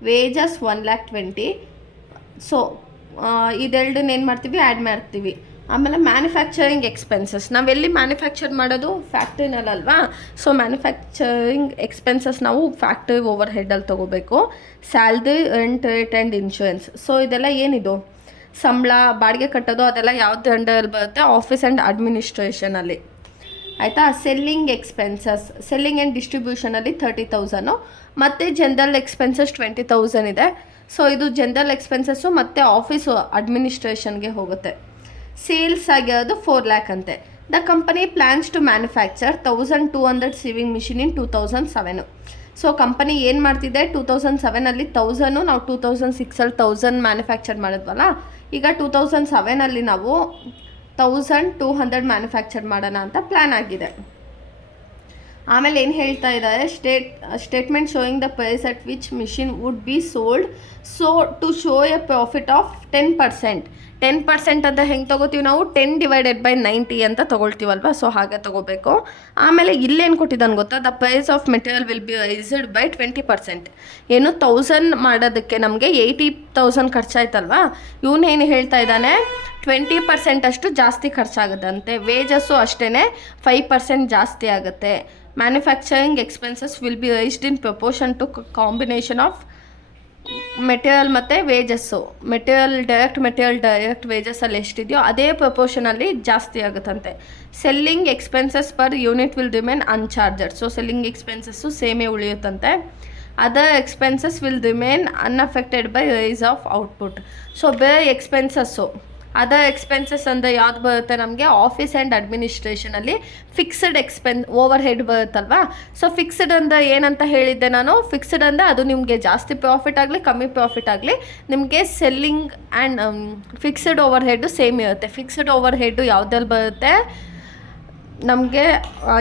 wages 1,20,000. So ಇದೆರಡನ್ನ ಏನು ಮಾಡ್ತೀವಿ? ಆ್ಯಡ್ ಮಾಡ್ತೀವಿ. ಆಮೇಲೆ ಮ್ಯಾನುಫ್ಯಾಕ್ಚರಿಂಗ್ ಎಕ್ಸ್ಪೆನ್ಸಸ್ ನಾವೆಲ್ಲಿ ಮ್ಯಾನುಫ್ಯಾಕ್ಚರ್ ಮಾಡೋದು? ಫ್ಯಾಕ್ಟ್ರಿನಲ್ಲಲ್ವಾ? ಸೊ ಮ್ಯಾನುಫ್ಯಾಕ್ಚರಿಂಗ್ ಎಕ್ಸ್ಪೆನ್ಸಸ್ ನಾವು ಫ್ಯಾಕ್ಟ್ರಿ ಓವರ್ ಹೆಡ್ಡಲ್ಲಿ ತೊಗೋಬೇಕು. Salary, rent, rate and insurance. So ಇದೆಲ್ಲ ಏನಿದು? ಸಂಬಳ, ಬಾಡಿಗೆ ಕಟ್ಟೋದು, ಅದೆಲ್ಲ ಯಾವ್ದು ಅಂಡರಲ್ಲಿ ಬರುತ್ತೆ? ಆಫೀಸ್ ಆ್ಯಂಡ್ ಅಡ್ಮಿನಿಸ್ಟ್ರೇಷನಲ್ಲಿ. ಆಯಿತಾ? ಸೆಲ್ಲಿಂಗ್ ಎಕ್ಸ್ಪೆನ್ಸಸ್, ಸೆಲ್ಲಿಂಗ್ ಆ್ಯಂಡ್ ಡಿಸ್ಟ್ರಿಬ್ಯೂಷನಲ್ಲಿ 30,000 ಮತ್ತು ಜನರಲ್ ಎಕ್ಸ್ಪೆನ್ಸಸ್ 20,000 ಇದೆ. ಸೊ ಇದು ಜನರಲ್ ಎಕ್ಸ್ಪೆನ್ಸಸ್ಸು ಮತ್ತು ಆಫೀಸು ಅಡ್ಮಿನಿಸ್ಟ್ರೇಷನ್ಗೆ ಹೋಗುತ್ತೆ. ಸೇಲ್ಸ್ ಆಗಿರೋದು 4 lakh ಅಂತೆ. The company plans to manufacture 1,200 sewing machine in 2007. So company ಏನು ಮಾಡ್ತಿದೆ? 2007ಅಲ್ಲಿ 1000, ನಾವು 2006ಅಲ್ಲಿ 1000 ಮ್ಯಾನುಫ್ಯಾಕ್ಚರ್ ಮಾಡಿದ್ವಲ್ಲ. ಈಗ 2007ಅಲ್ಲಿ ನಾವು 1,200 ಮ್ಯಾನುಫ್ಯಾಕ್ಚರ್ ಮಾಡೋಣ ಅಂತ ಪ್ಲ್ಯಾನ್ ಆಗಿದೆ. ಆಮೇಲೆ ಏನು ಹೇಳ್ತಾ ಇದ್ದಾರೆ? Statement showing the price at which machine would be sold so to show a profit of 10%. 10% ಅಂತ ಹೆಂಗೆ ತೊಗೋತೀವಿ ನಾವು? 10/90 ಅಂತ ತೊಗೊಳ್ತೀವಲ್ವ? ಸೊ ಹಾಗೆ ತೊಗೋಬೇಕು. ಆಮೇಲೆ ಇಲ್ಲೇನು ಕೊಟ್ಟಿದ್ದಾನೆ ಗೊತ್ತಾ? The price of material will be raised by 20%. ಏನು 1000 ಮಾಡೋದಕ್ಕೆ ನಮಗೆ 80,000 ಖರ್ಚಾಯ್ತಲ್ವಾ? ಇವನೇನು ಹೇಳ್ತಾ ಇದ್ದಾನೆ? 20% ಅಷ್ಟು ಜಾಸ್ತಿ ಖರ್ಚಾಗುತ್ತಂತೆ. ವೇಜಸ್ಸು ಅಷ್ಟೇ 5% ಜಾಸ್ತಿ ಆಗುತ್ತೆ. Manufacturing expenses will be raised in proportion to combination of material ಮತ್ತು ವೇಜಸ್ಸು. ಡೈರೆಕ್ಟ್ ವೇಜಸ್ಸಲ್ಲಿ ಎಷ್ಟಿದೆಯೋ ಅದೇ ಪ್ರಪೋರ್ಷನಲ್ಲಿ ಜಾಸ್ತಿ ಆಗುತ್ತಂತೆ. Selling expenses per unit will remain unchanged. So selling expenses ಸೇಮೇ ಉಳಿಯುತ್ತಂತೆ. Other expenses will remain unaffected by rise of output. So ಬೇರೆ ಎಕ್ಸ್ಪೆನ್ಸಸ್ಸು, ಅದರ್ ಎಕ್ಸ್ಪೆನ್ಸಸ್ ಅಂದರೆ ಯಾವ್ದು ಬರುತ್ತೆ ನಮಗೆ? ಆಫೀಸ್ ಆ್ಯಂಡ್ ಅಡ್ಮಿನಿಸ್ಟ್ರೇಷನಲ್ಲಿ ಫಿಕ್ಸ್ಡ್ ಓವರ್ ಹೆಡ್ ಬರುತ್ತಲ್ವಾ? ಸೊ ಫಿಕ್ಸ್ಡ್ ಅಂದರೆ ಏನಂತ ಹೇಳಿದ್ದೆ ನಾನು? ಫಿಕ್ಸ್ಡ್ ಅಂದರೆ ಅದು ನಿಮಗೆ ಜಾಸ್ತಿ ಪ್ರಾಫಿಟ್ ಆಗಲಿ ಕಮ್ಮಿ ಪ್ರಾಫಿಟ್ ಆಗಲಿ ನಿಮಗೆ selling and fixed over head same ಇರುತ್ತೆ. ಫಿಕ್ಸ್ಡ್ ಓವರ್ ಹೆಡ್ಡು ಯಾವುದ್ರಲ್ಲಿ ಬರುತ್ತೆ ನಮಗೆ?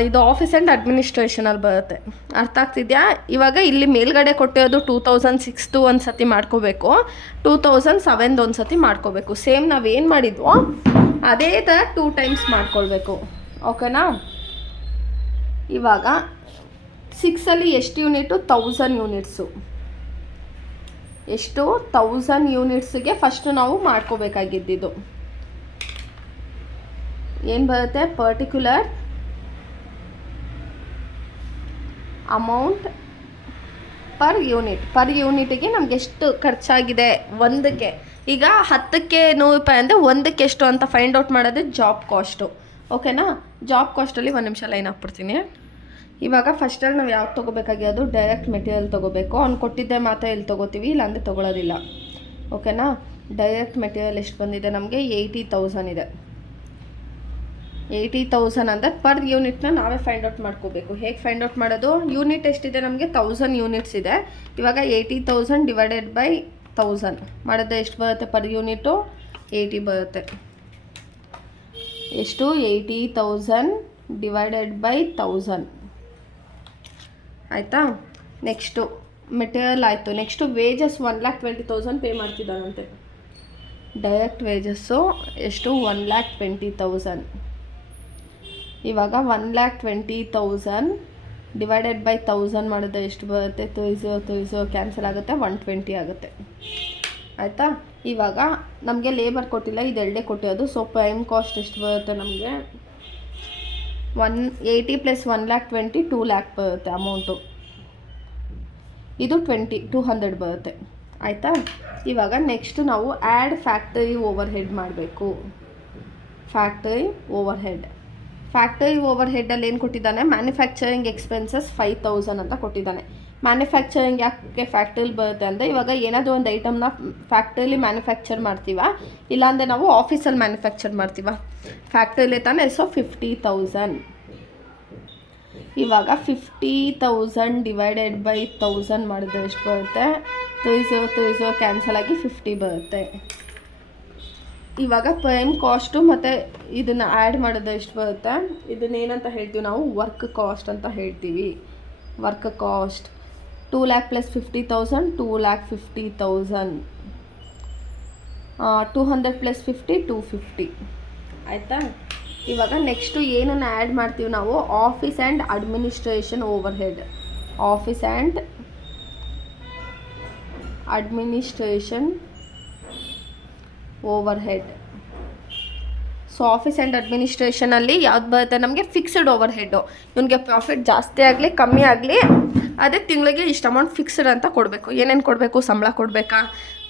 ಇದು ಆಫೀಸ್ ಆ್ಯಂಡ್ ಅಡ್ಮಿನಿಸ್ಟ್ರೇಷನಲ್ಲಿ ಬರುತ್ತೆ. ಅರ್ಥ ಆಗ್ತಿದೆಯಾ? ಇವಾಗ ಇಲ್ಲಿ ಮೇಲ್ಗಡೆ ಕೊಟ್ಟಿರೋದು 2006 ಒಂದು ಸತಿ ಮಾಡ್ಕೋಬೇಕು, 2007 ಒಂದು ಸತಿ ಮಾಡ್ಕೋಬೇಕು. ಸೇಮ್ ನಾವೇನು ಮಾಡಿದ್ವೋ ಅದೇ ಥರ 2 times ಮಾಡ್ಕೊಳ್ಬೇಕು. ಓಕೆನಾ? ಇವಾಗ 6ಅಲ್ಲಿ ಎಷ್ಟು ಯೂನಿಟು? 1000 ಯೂನಿಟ್ಸು. ಎಷ್ಟು? 1000 ಯೂನಿಟ್ಸಿಗೆ ಫಸ್ಟು ನಾವು ಮಾಡ್ಕೋಬೇಕಾಗಿದ್ದು ಏನು ಬರುತ್ತೆ? ಪರ್ಟಿಕ್ಯುಲರ್ ಅಮೌಂಟ್ ಪರ್ ಯೂನಿಟಿಗೆ ನಮ್ಗೆ ಎಷ್ಟು ಖರ್ಚಾಗಿದೆ ಒಂದಕ್ಕೆ. ಈಗ 10ಕ್ಕೆ 100 ರೂಪಾಯಿ ಅಂದರೆ ಒಂದಕ್ಕೆ ಎಷ್ಟು ಅಂತ ಫೈಂಡ್ ಔಟ್ ಮಾಡೋದು ಜಾಬ್ ಕಾಸ್ಟು. ಓಕೆನಾ? ಜಾಬ್ ಕಾಸ್ಟಲ್ಲಿ ಒಂದು ನಿಮಿಷ ಲೈನ್ ಹಾಕ್ಬಿಡ್ತೀನಿ. ಇವಾಗ ಫಸ್ಟಲ್ಲಿ ನಾವು ಯಾವ್ದು ತೊಗೋಬೇಕಾಗಿರೋದು? ಡೈರೆಕ್ಟ್ ಮೆಟೀರಿಯಲ್ ತೊಗೋಬೇಕು. ಅವ್ನು ಕೊಟ್ಟಿದ್ದೆ ಮಾತ್ರ ಇಲ್ಲಿ ತೊಗೋತೀವಿ, ಇಲ್ಲಾಂದರೆ ತೊಗೊಳೋದಿಲ್ಲ. ಓಕೆನಾ? ಡೈರೆಕ್ಟ್ ಮೆಟೀರಿಯಲ್ ಎಷ್ಟು ಬಂದಿದೆ ನಮಗೆ 80,000 ಇದೆ. 80,000 ಅಂದರೆ ಪರ್ ಯೂನಿಟ್ನ ನಾವೇ ಫೈಂಡ್ ಔಟ್ ಮಾಡ್ಕೋಬೇಕು. ಹೇಗೆ ಫೈಂಡ್ ಔಟ್ ಮಾಡೋದು? ಯೂನಿಟ್ ಎಷ್ಟಿದೆ ನಮಗೆ 1000 ಯೂನಿಟ್ಸ್ ಇದೆ. ಇವಾಗ 80,000 ಡಿವೈಡೆಡ್ ಬೈ 1000 ಮಾಡಿದ್ರೆ ಎಷ್ಟು ಬರುತ್ತೆ ಪರ್ ಯೂನಿಟು? 80 ಬರುತ್ತೆ. ಎಷ್ಟು? 80,000 ಡಿವೈಡೆಡ್ ಬೈ 1000 ಆಯಿತಾ. ನೆಕ್ಸ್ಟು ಮೆಟೀರಿಯಲ್ ಆಯಿತು. ನೆಕ್ಸ್ಟು ವೇಜಸ್ 1,20,000 ಪೇ ಮಾಡ್ತಿದ್ದಾನಂತೆ. ಡೈರೆಕ್ಟ್ ವೇಜಸ್ಸು ಎಷ್ಟು? 1,20,000. ಇವಾಗ 1,20,000 ಡಿವೈಡೆಡ್ ಬೈ 1000 ಮಾಡಿದ್ರೆ ಎಷ್ಟು ಬರುತ್ತೆ? 30 ಕ್ಯಾನ್ಸಲ್ ಆಗುತ್ತೆ, 120 ಆಗುತ್ತೆ ಆಯಿತಾ. ಇವಾಗ ನಮಗೆ ಲೇಬರ್ ಕೊಟ್ಟಿಲ್ಲ, ಇದೆರಡೇ ಕೊಟ್ಟಿರೋದು. ಸೊ ಪ್ರೈಮ್ ಕಾಸ್ಟ್ ಎಷ್ಟು ಬರುತ್ತೆ ನಮಗೆ? 180 ಪ್ಲಸ್ 1,20,000 2 lakh ಬರುತ್ತೆ ಅಮೌಂಟು. ಇದು 200 ಬರುತ್ತೆ ಆಯಿತಾ. ಇವಾಗ ನೆಕ್ಸ್ಟು ನಾವು ಆ್ಯಡ್ ಫ್ಯಾಕ್ಟರಿ ಓವರ್ ಹೆಡ್ ಮಾಡಬೇಕು. ಫ್ಯಾಕ್ಟರಿ ಓವರ್ ಹೆಡ್ಡಲ್ಲಿ ಏನು ಕೊಟ್ಟಿದ್ದಾನೆ? ಮ್ಯಾನುಫ್ಯಾಕ್ಚರಿಂಗ್ ಎಕ್ಸ್ಪೆನ್ಸಸ್ 5,000 ಅಂತ ಕೊಟ್ಟಿದ್ದಾನೆ. ಮ್ಯಾನುಫ್ಯಾಕ್ಚರಿಂಗ್ ಯಾಕೆ ಫ್ಯಾಕ್ಟ್ರಿಲಿ ಬರುತ್ತೆ ಅಂದರೆ, ಇವಾಗ ಏನಾದರೂ ಒಂದು ಐಟಮ್ನ ಫ್ಯಾಕ್ಟ್ರಿಲಿ ಮ್ಯಾನುಫ್ಯಾಕ್ಚರ್ ಮಾಡ್ತೀವ, ಇಲ್ಲಾಂದರೆ ನಾವು ಆಫೀಸಲ್ಲಿ ಮ್ಯಾನುಫ್ಯಾಕ್ಚರ್ ಮಾಡ್ತೀವ, ಫ್ಯಾಕ್ಟ್ರಿಲಿ ತಾನೇ. ಸೊ 50,000. ಇವಾಗ 50,000 ಡಿವೈಡೆಡ್ ಬೈ 1000 ಮಾಡಿದ್ರೆ ಎಷ್ಟು ಬರುತ್ತೆ? 30 ಕ್ಯಾನ್ಸಲ್ ಆಗಿ 50 ಬರುತ್ತೆ. ಇವಾಗ ಪ್ರೈಮ್ ಕಾಸ್ಟು ಮತ್ತು ಇದನ್ನು ಆ್ಯಡ್ ಮಾಡಿದ್ರೆ ಎಷ್ಟು ಬರುತ್ತೆ? ಇದನ್ನೇನಂತ ಹೇಳ್ತೀವಿ ನಾವು? ವರ್ಕ್ ಕಾಸ್ಟ್ ಅಂತ ಹೇಳ್ತೀವಿ. Work cost 2 lakh plus 50,000 2,50,000. 200 plus 50 250 ಆಯಿತಾ. ಇವಾಗ ನೆಕ್ಸ್ಟು ಏನನ್ನು ಆ್ಯಡ್ ಮಾಡ್ತೀವಿ ನಾವು? Office and administration overhead. Office and administration overhead. So office and ಅಡ್ಮಿನಿಸ್ಟ್ರೇಷನಲ್ಲಿ ಯಾವ್ದು ಬರುತ್ತೆ ನಮಗೆ? Fixed overhead. ಇವನಿಗೆ ಪ್ರಾಫಿಟ್ ಜಾಸ್ತಿ ಆಗಲಿ ಕಮ್ಮಿ ಆಗಲಿ ಅದೇ ತಿಂಗಳಿಗೆ ಇಷ್ಟು ಅಮೌಂಟ್ ಫಿಕ್ಸ್ಡ್ ಅಂತ ಕೊಡಬೇಕು. ಏನೇನು ಕೊಡಬೇಕು? ಸಂಬಳ ಕೊಡಬೇಕಾ,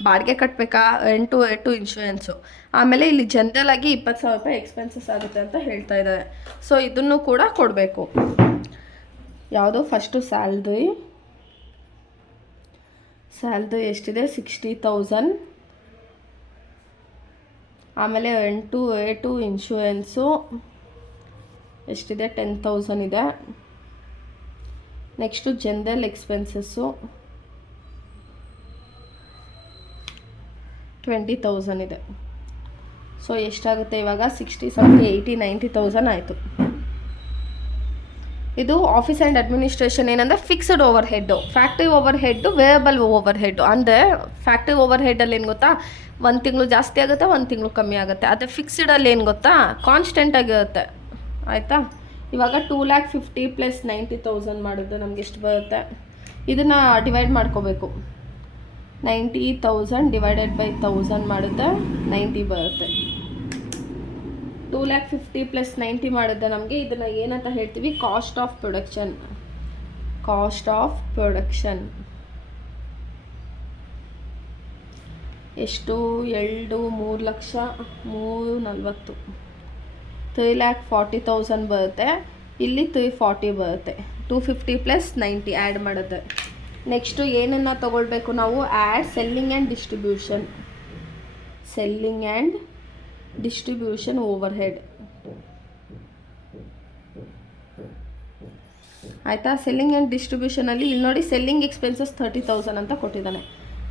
ಬಾಡಿಗೆ ಕಟ್ಟಬೇಕಾ, ರೆಂಟು ಇನ್ಶೂರೆನ್ಸು. ಆಮೇಲೆ ಇಲ್ಲಿ ಜನರಲ್ ಆಗಿ 20,000 ರೂಪಾಯಿ ಎಕ್ಸ್ಪೆನ್ಸಸ್ ಆಗುತ್ತೆ ಅಂತ ಹೇಳ್ತಾ ಇದ್ದಾರೆ. ಸೊ ಇದನ್ನು ಕೂಡ ಕೊಡಬೇಕು. ಯಾವುದು? ಫಸ್ಟು ಸ್ಯಾಲ್ರಿ ಎಷ್ಟಿದೆ? 60,000. ಆಮೇಲೆ ರೆಂಟು ಇನ್ಶೂರೆನ್ಸು ಎಷ್ಟಿದೆ? 10,000 ಇದೆ. ನೆಕ್ಸ್ಟು ಜನರಲ್ ಎಕ್ಸ್ಪೆನ್ಸಸ್ಸು 20,000 ಇದೆ. ಸೊ ಎಷ್ಟಾಗುತ್ತೆ ಇವಾಗ? 60, 70, 80, 90,000 ಆಯಿತು. ಇದು ಆಫೀಸ್ ಆ್ಯಂಡ್ ಅಡ್ಮಿನಿಸ್ಟ್ರೇಷನ್ ಏನಂದರೆ fixed over head. Factory over head variable over head. ಅಂದರೆ ಫ್ಯಾಕ್ಟ್ರಿ ಓವರ್ ಹೆಡ್ಡಲ್ಲಿ ಏನು ಗೊತ್ತಾ? ಒಂದು ತಿಂಗಳು ಜಾಸ್ತಿ ಆಗುತ್ತೆ, ಒಂದು ತಿಂಗಳು ಕಮ್ಮಿ ಆಗುತ್ತೆ. ಅದೇ ಫಿಕ್ಸ್ಡಲ್ಲಿ ಏನು ಗೊತ್ತಾ? ಕಾನ್ಸ್ಟೆಂಟಾಗಿರುತ್ತೆ ಆಯಿತಾ. ಇವಾಗ 2,50,000 ಪ್ಲಸ್ 90,000 ಮಾಡಿದ್ರೆ ನಮ್ಗೆ ಎಷ್ಟು ಬರುತ್ತೆ? ಇದನ್ನು ಡಿವೈಡ್ ಮಾಡ್ಕೋಬೇಕು. 90,000 ಡಿವೈಡೆಡ್ ಬೈ 1000 ಮಾಡಿದ್ರೆ 90 ಬರುತ್ತೆ. 2,50,000 ಪ್ಲಸ್ 90 ಮಾಡಿದ್ರೆ ನಮಗೆ ಇದನ್ನು ಏನಂತ ಹೇಳ್ತೀವಿ? Cost of production. ಎಷ್ಟು? 3 ಲಕ್ಷ 340. 3,40,000 ಬರುತ್ತೆ. ಇಲ್ಲಿ 340 ಬರುತ್ತೆ. 250 ಪ್ಲಸ್ 90 ಆ್ಯಡ್ ಮಾಡಿದ್ರೆ ನೆಕ್ಸ್ಟು ಏನನ್ನು ತೊಗೊಳ್ಬೇಕು ನಾವು? Add selling and distribution over head ಆಯಿತಾ. ಸೆಲ್ಲಿಂಗ್ ಆ್ಯಂಡ್ ಡಿಸ್ಟ್ರಿಬ್ಯೂಷನಲ್ಲಿ ಇಲ್ಲಿ ನೋಡಿ ಸೆಲ್ಲಿಂಗ್ ಎಕ್ಸ್ಪೆನ್ಸಸ್ 30,000 ಅಂತ ಕೊಟ್ಟಿದ್ದಾನೆ.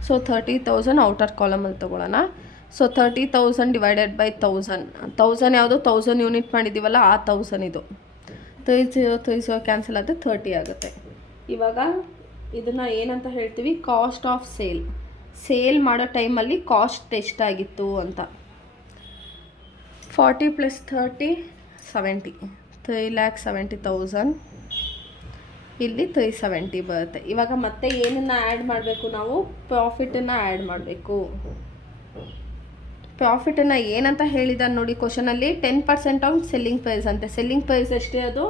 ಸೊ 30,000 ಔಟರ್ ಕಾಲಮಲ್ಲಿ ತೊಗೊಳ್ಳೋಣ. ಸೊ 30,000 ಡಿವೈಡೆಡ್ ಬೈ 1000 ಯಾವುದು? 1000 ಯೂನಿಟ್ ಮಾಡಿದ್ದೀವಲ್ಲ ಆ 1000 ಇದು. 30 ಕ್ಯಾನ್ಸಲ್ ಆದರೆ 30 ಆಗುತ್ತೆ. ಇವಾಗ ಇದನ್ನು ಏನಂತ ಹೇಳ್ತೀವಿ? ಕಾಸ್ಟ್ ಆಫ್ ಸೇಲ್ ಮಾಡೋ ಟೈಮಲ್ಲಿ ಕಾಸ್ಟ್ ಎಷ್ಟಾಗಿತ್ತು ಅಂತ. 40 ಪ್ಲಸ್ 30 70. 3,70,000. ಇಲ್ಲಿ 370 ಬರುತ್ತೆ. ಇವಾಗ ಮತ್ತೆ ಏನನ್ನು ಆ್ಯಡ್ ಮಾಡಬೇಕು ನಾವು? ಪ್ರಾಫಿಟನ್ನು ಆ್ಯಡ್ ಮಾಡಬೇಕು. ಪ್ರಾಫಿಟನ್ನು ಏನಂತ ಹೇಳಿದಾರೆ ನೋಡಿ ಕ್ವಶನಲ್ಲಿ? 10% ಆನ್ ಸೆಲ್ಲಿಂಗ್ ಪ್ರೈಸ್ ಅಂತೆ. ಸೆಲ್ಲಿಂಗ್ ಪ್ರೈಸ್ ಎಷ್ಟೇ? ಅದು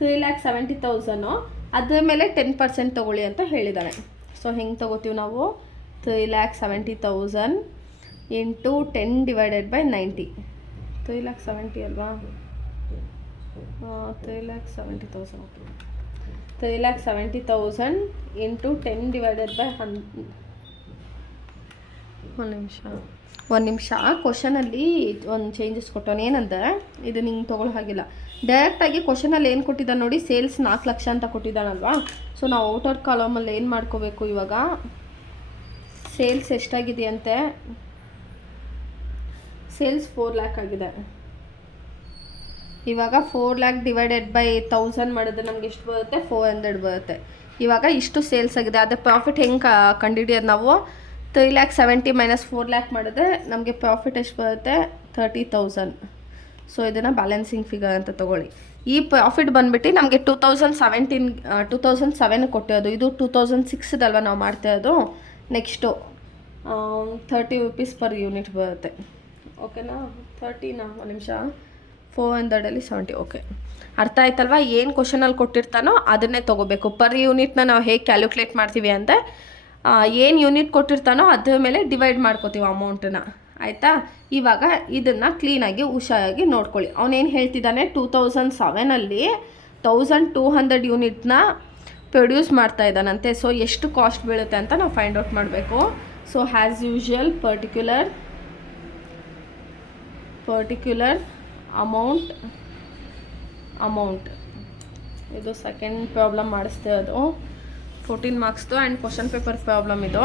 3,70,000. ಅದ್ರ ಮೇಲೆ 10% ತೊಗೊಳ್ಳಿ ಅಂತ ಹೇಳಿದ್ದಾನೆ. ಸೊ ಹೆಂಗೆ ತೊಗೋತೀವಿ ನಾವು? 3,70,000 ಇಂಟು 10 ಡಿವೈಡೆಡ್ ಬೈ 90. 3,70,000 ಅಲ್ವಾ? 3,70,000. 3,70,000 ಇಂಟು 10 ಡಿವೈಡೆಡ್ ಬೈ 100. ಒಂದು ನಿಮಿಷ. ಒಂದು ನಿಮಿಷ. ಕ್ವಶನಲ್ಲಿ ಒಂದು ಚೇಂಜಸ್ ಕೊಟ್ಟವನು. ಏನಂದರೆ ಇದು ನಿಂಗೆ ತೊಗೊಳ್ಳೋ ಹಾಗಿಲ್ಲ. ಡೈರೆಕ್ಟಾಗಿ ಕ್ವಶನಲ್ಲಿ ಏನು ಕೊಟ್ಟಿದ್ದಾನೆ ನೋಡಿ, ಸೇಲ್ಸ್ 4 ಲಕ್ಷ ಅಂತ ಕೊಟ್ಟಿದ್ದಾನಲ್ವಾ. ಸೊ ನಾವು ಔಟರ್ ಕಾಲಮಲ್ಲಿ ಏನು ಮಾಡ್ಕೋಬೇಕು ಇವಾಗ, ಸೇಲ್ಸ್ ಎಷ್ಟಾಗಿದೆಯಂತೆ, ಸೇಲ್ಸ್ 4 ಲ್ಯಾಕ್ ಆಗಿದೆ. ಇವಾಗ 4 ಲ್ಯಾಕ್ ಡಿವೈಡೆಡ್ ಬೈ 1000 ಮಾಡಿದ್ರೆ ನಮ್ಗೆ ಎಷ್ಟು ಬರುತ್ತೆ, 400 ಬರುತ್ತೆ. ಇವಾಗ ಇಷ್ಟು ಸೇಲ್ಸ್ ಆಗಿದೆ. ಅದೇ ಪ್ರಾಫಿಟ್ ಹೆಂಗೆ ಕಂಡುಹಿಡಿಯೋದು ನಾವು, 3,70,000 ಮೈನಸ್ 4 ಲ್ಯಾಕ್ ಮಾಡಿದ್ರೆ ನಮಗೆ ಪ್ರಾಫಿಟ್ ಎಷ್ಟು ಬರುತ್ತೆ, 30,000. ಸೊ ಇದನ್ನು ಬ್ಯಾಲೆನ್ಸಿಂಗ್ ಫಿಗರ್ ಅಂತ ತೊಗೊಳ್ಳಿ. ಈ ಪ್ರಾಫಿಟ್ ಬಂದುಬಿಟ್ಟು ನಮಗೆ 2007 ಕೊಟ್ಟಿರೋದು. ಇದು 2006 ನಾವು ಮಾಡ್ತಾ ಇರೋದು. ನೆಕ್ಸ್ಟು 30 ರೂಪೀಸ್ ಪರ್ ಯೂನಿಟ್ ಬರುತ್ತೆ. ಓಕೆನಾ, 30ನಾ, ಒಂದು ನಿಮಿಷ, 400ಅಲ್ಲಿ 70. ಓಕೆ, ಅರ್ಥ ಆಯ್ತಲ್ವಾ. ಏನು ಕ್ವಶನಲ್ಲಿ ಕೊಟ್ಟಿರ್ತಾನೋ ಅದನ್ನೇ ತೊಗೋಬೇಕು. ಪರ್ ಯೂನಿಟ್ನ ನಾವು ಹೇಗೆ ಕ್ಯಾಲ್ಕುಲೇಟ್ ಮಾಡ್ತೀವಿ ಅಂದರೆ, ಏನು ಯೂನಿಟ್ ಕೊಟ್ಟಿರ್ತಾನೋ ಅದ್ರ ಮೇಲೆ ಡಿವೈಡ್ ಮಾಡ್ಕೋತೀವಿ ಅಮೌಂಟನ್ನು. ಆಯಿತಾ. ಇವಾಗ ಇದನ್ನು ಕ್ಲೀನಾಗಿ ಹುಷಾರಾಗಿ ನೋಡ್ಕೊಳ್ಳಿ. ಅವನೇನು ಹೇಳ್ತಿದ್ದಾನೆ, 2007ಅಲ್ಲಿ 1200 ಯೂನಿಟ್ನ ಪ್ರೊಡ್ಯೂಸ್ ಮಾಡ್ತಾ ಇದ್ದಾನಂತೆ. ಸೊ ಎಷ್ಟು ಕಾಸ್ಟ್ ಬೀಳುತ್ತೆ ಅಂತ ನಾವು ಫೈಂಡ್ ಔಟ್ ಮಾಡಬೇಕು. So has usual particular amount ಇದು ಸೆಕೆಂಡ್ ಪ್ರಾಬ್ಲಮ್ ಮಾಡಿಸ್ತಿರೋದು, 14 ಮಾರ್ಕ್ಸ್ದು ಆ್ಯಂಡ್ ಕ್ವಶನ್ ಪೇಪರ್ ಪ್ರಾಬ್ಲಮ್ ಇದು.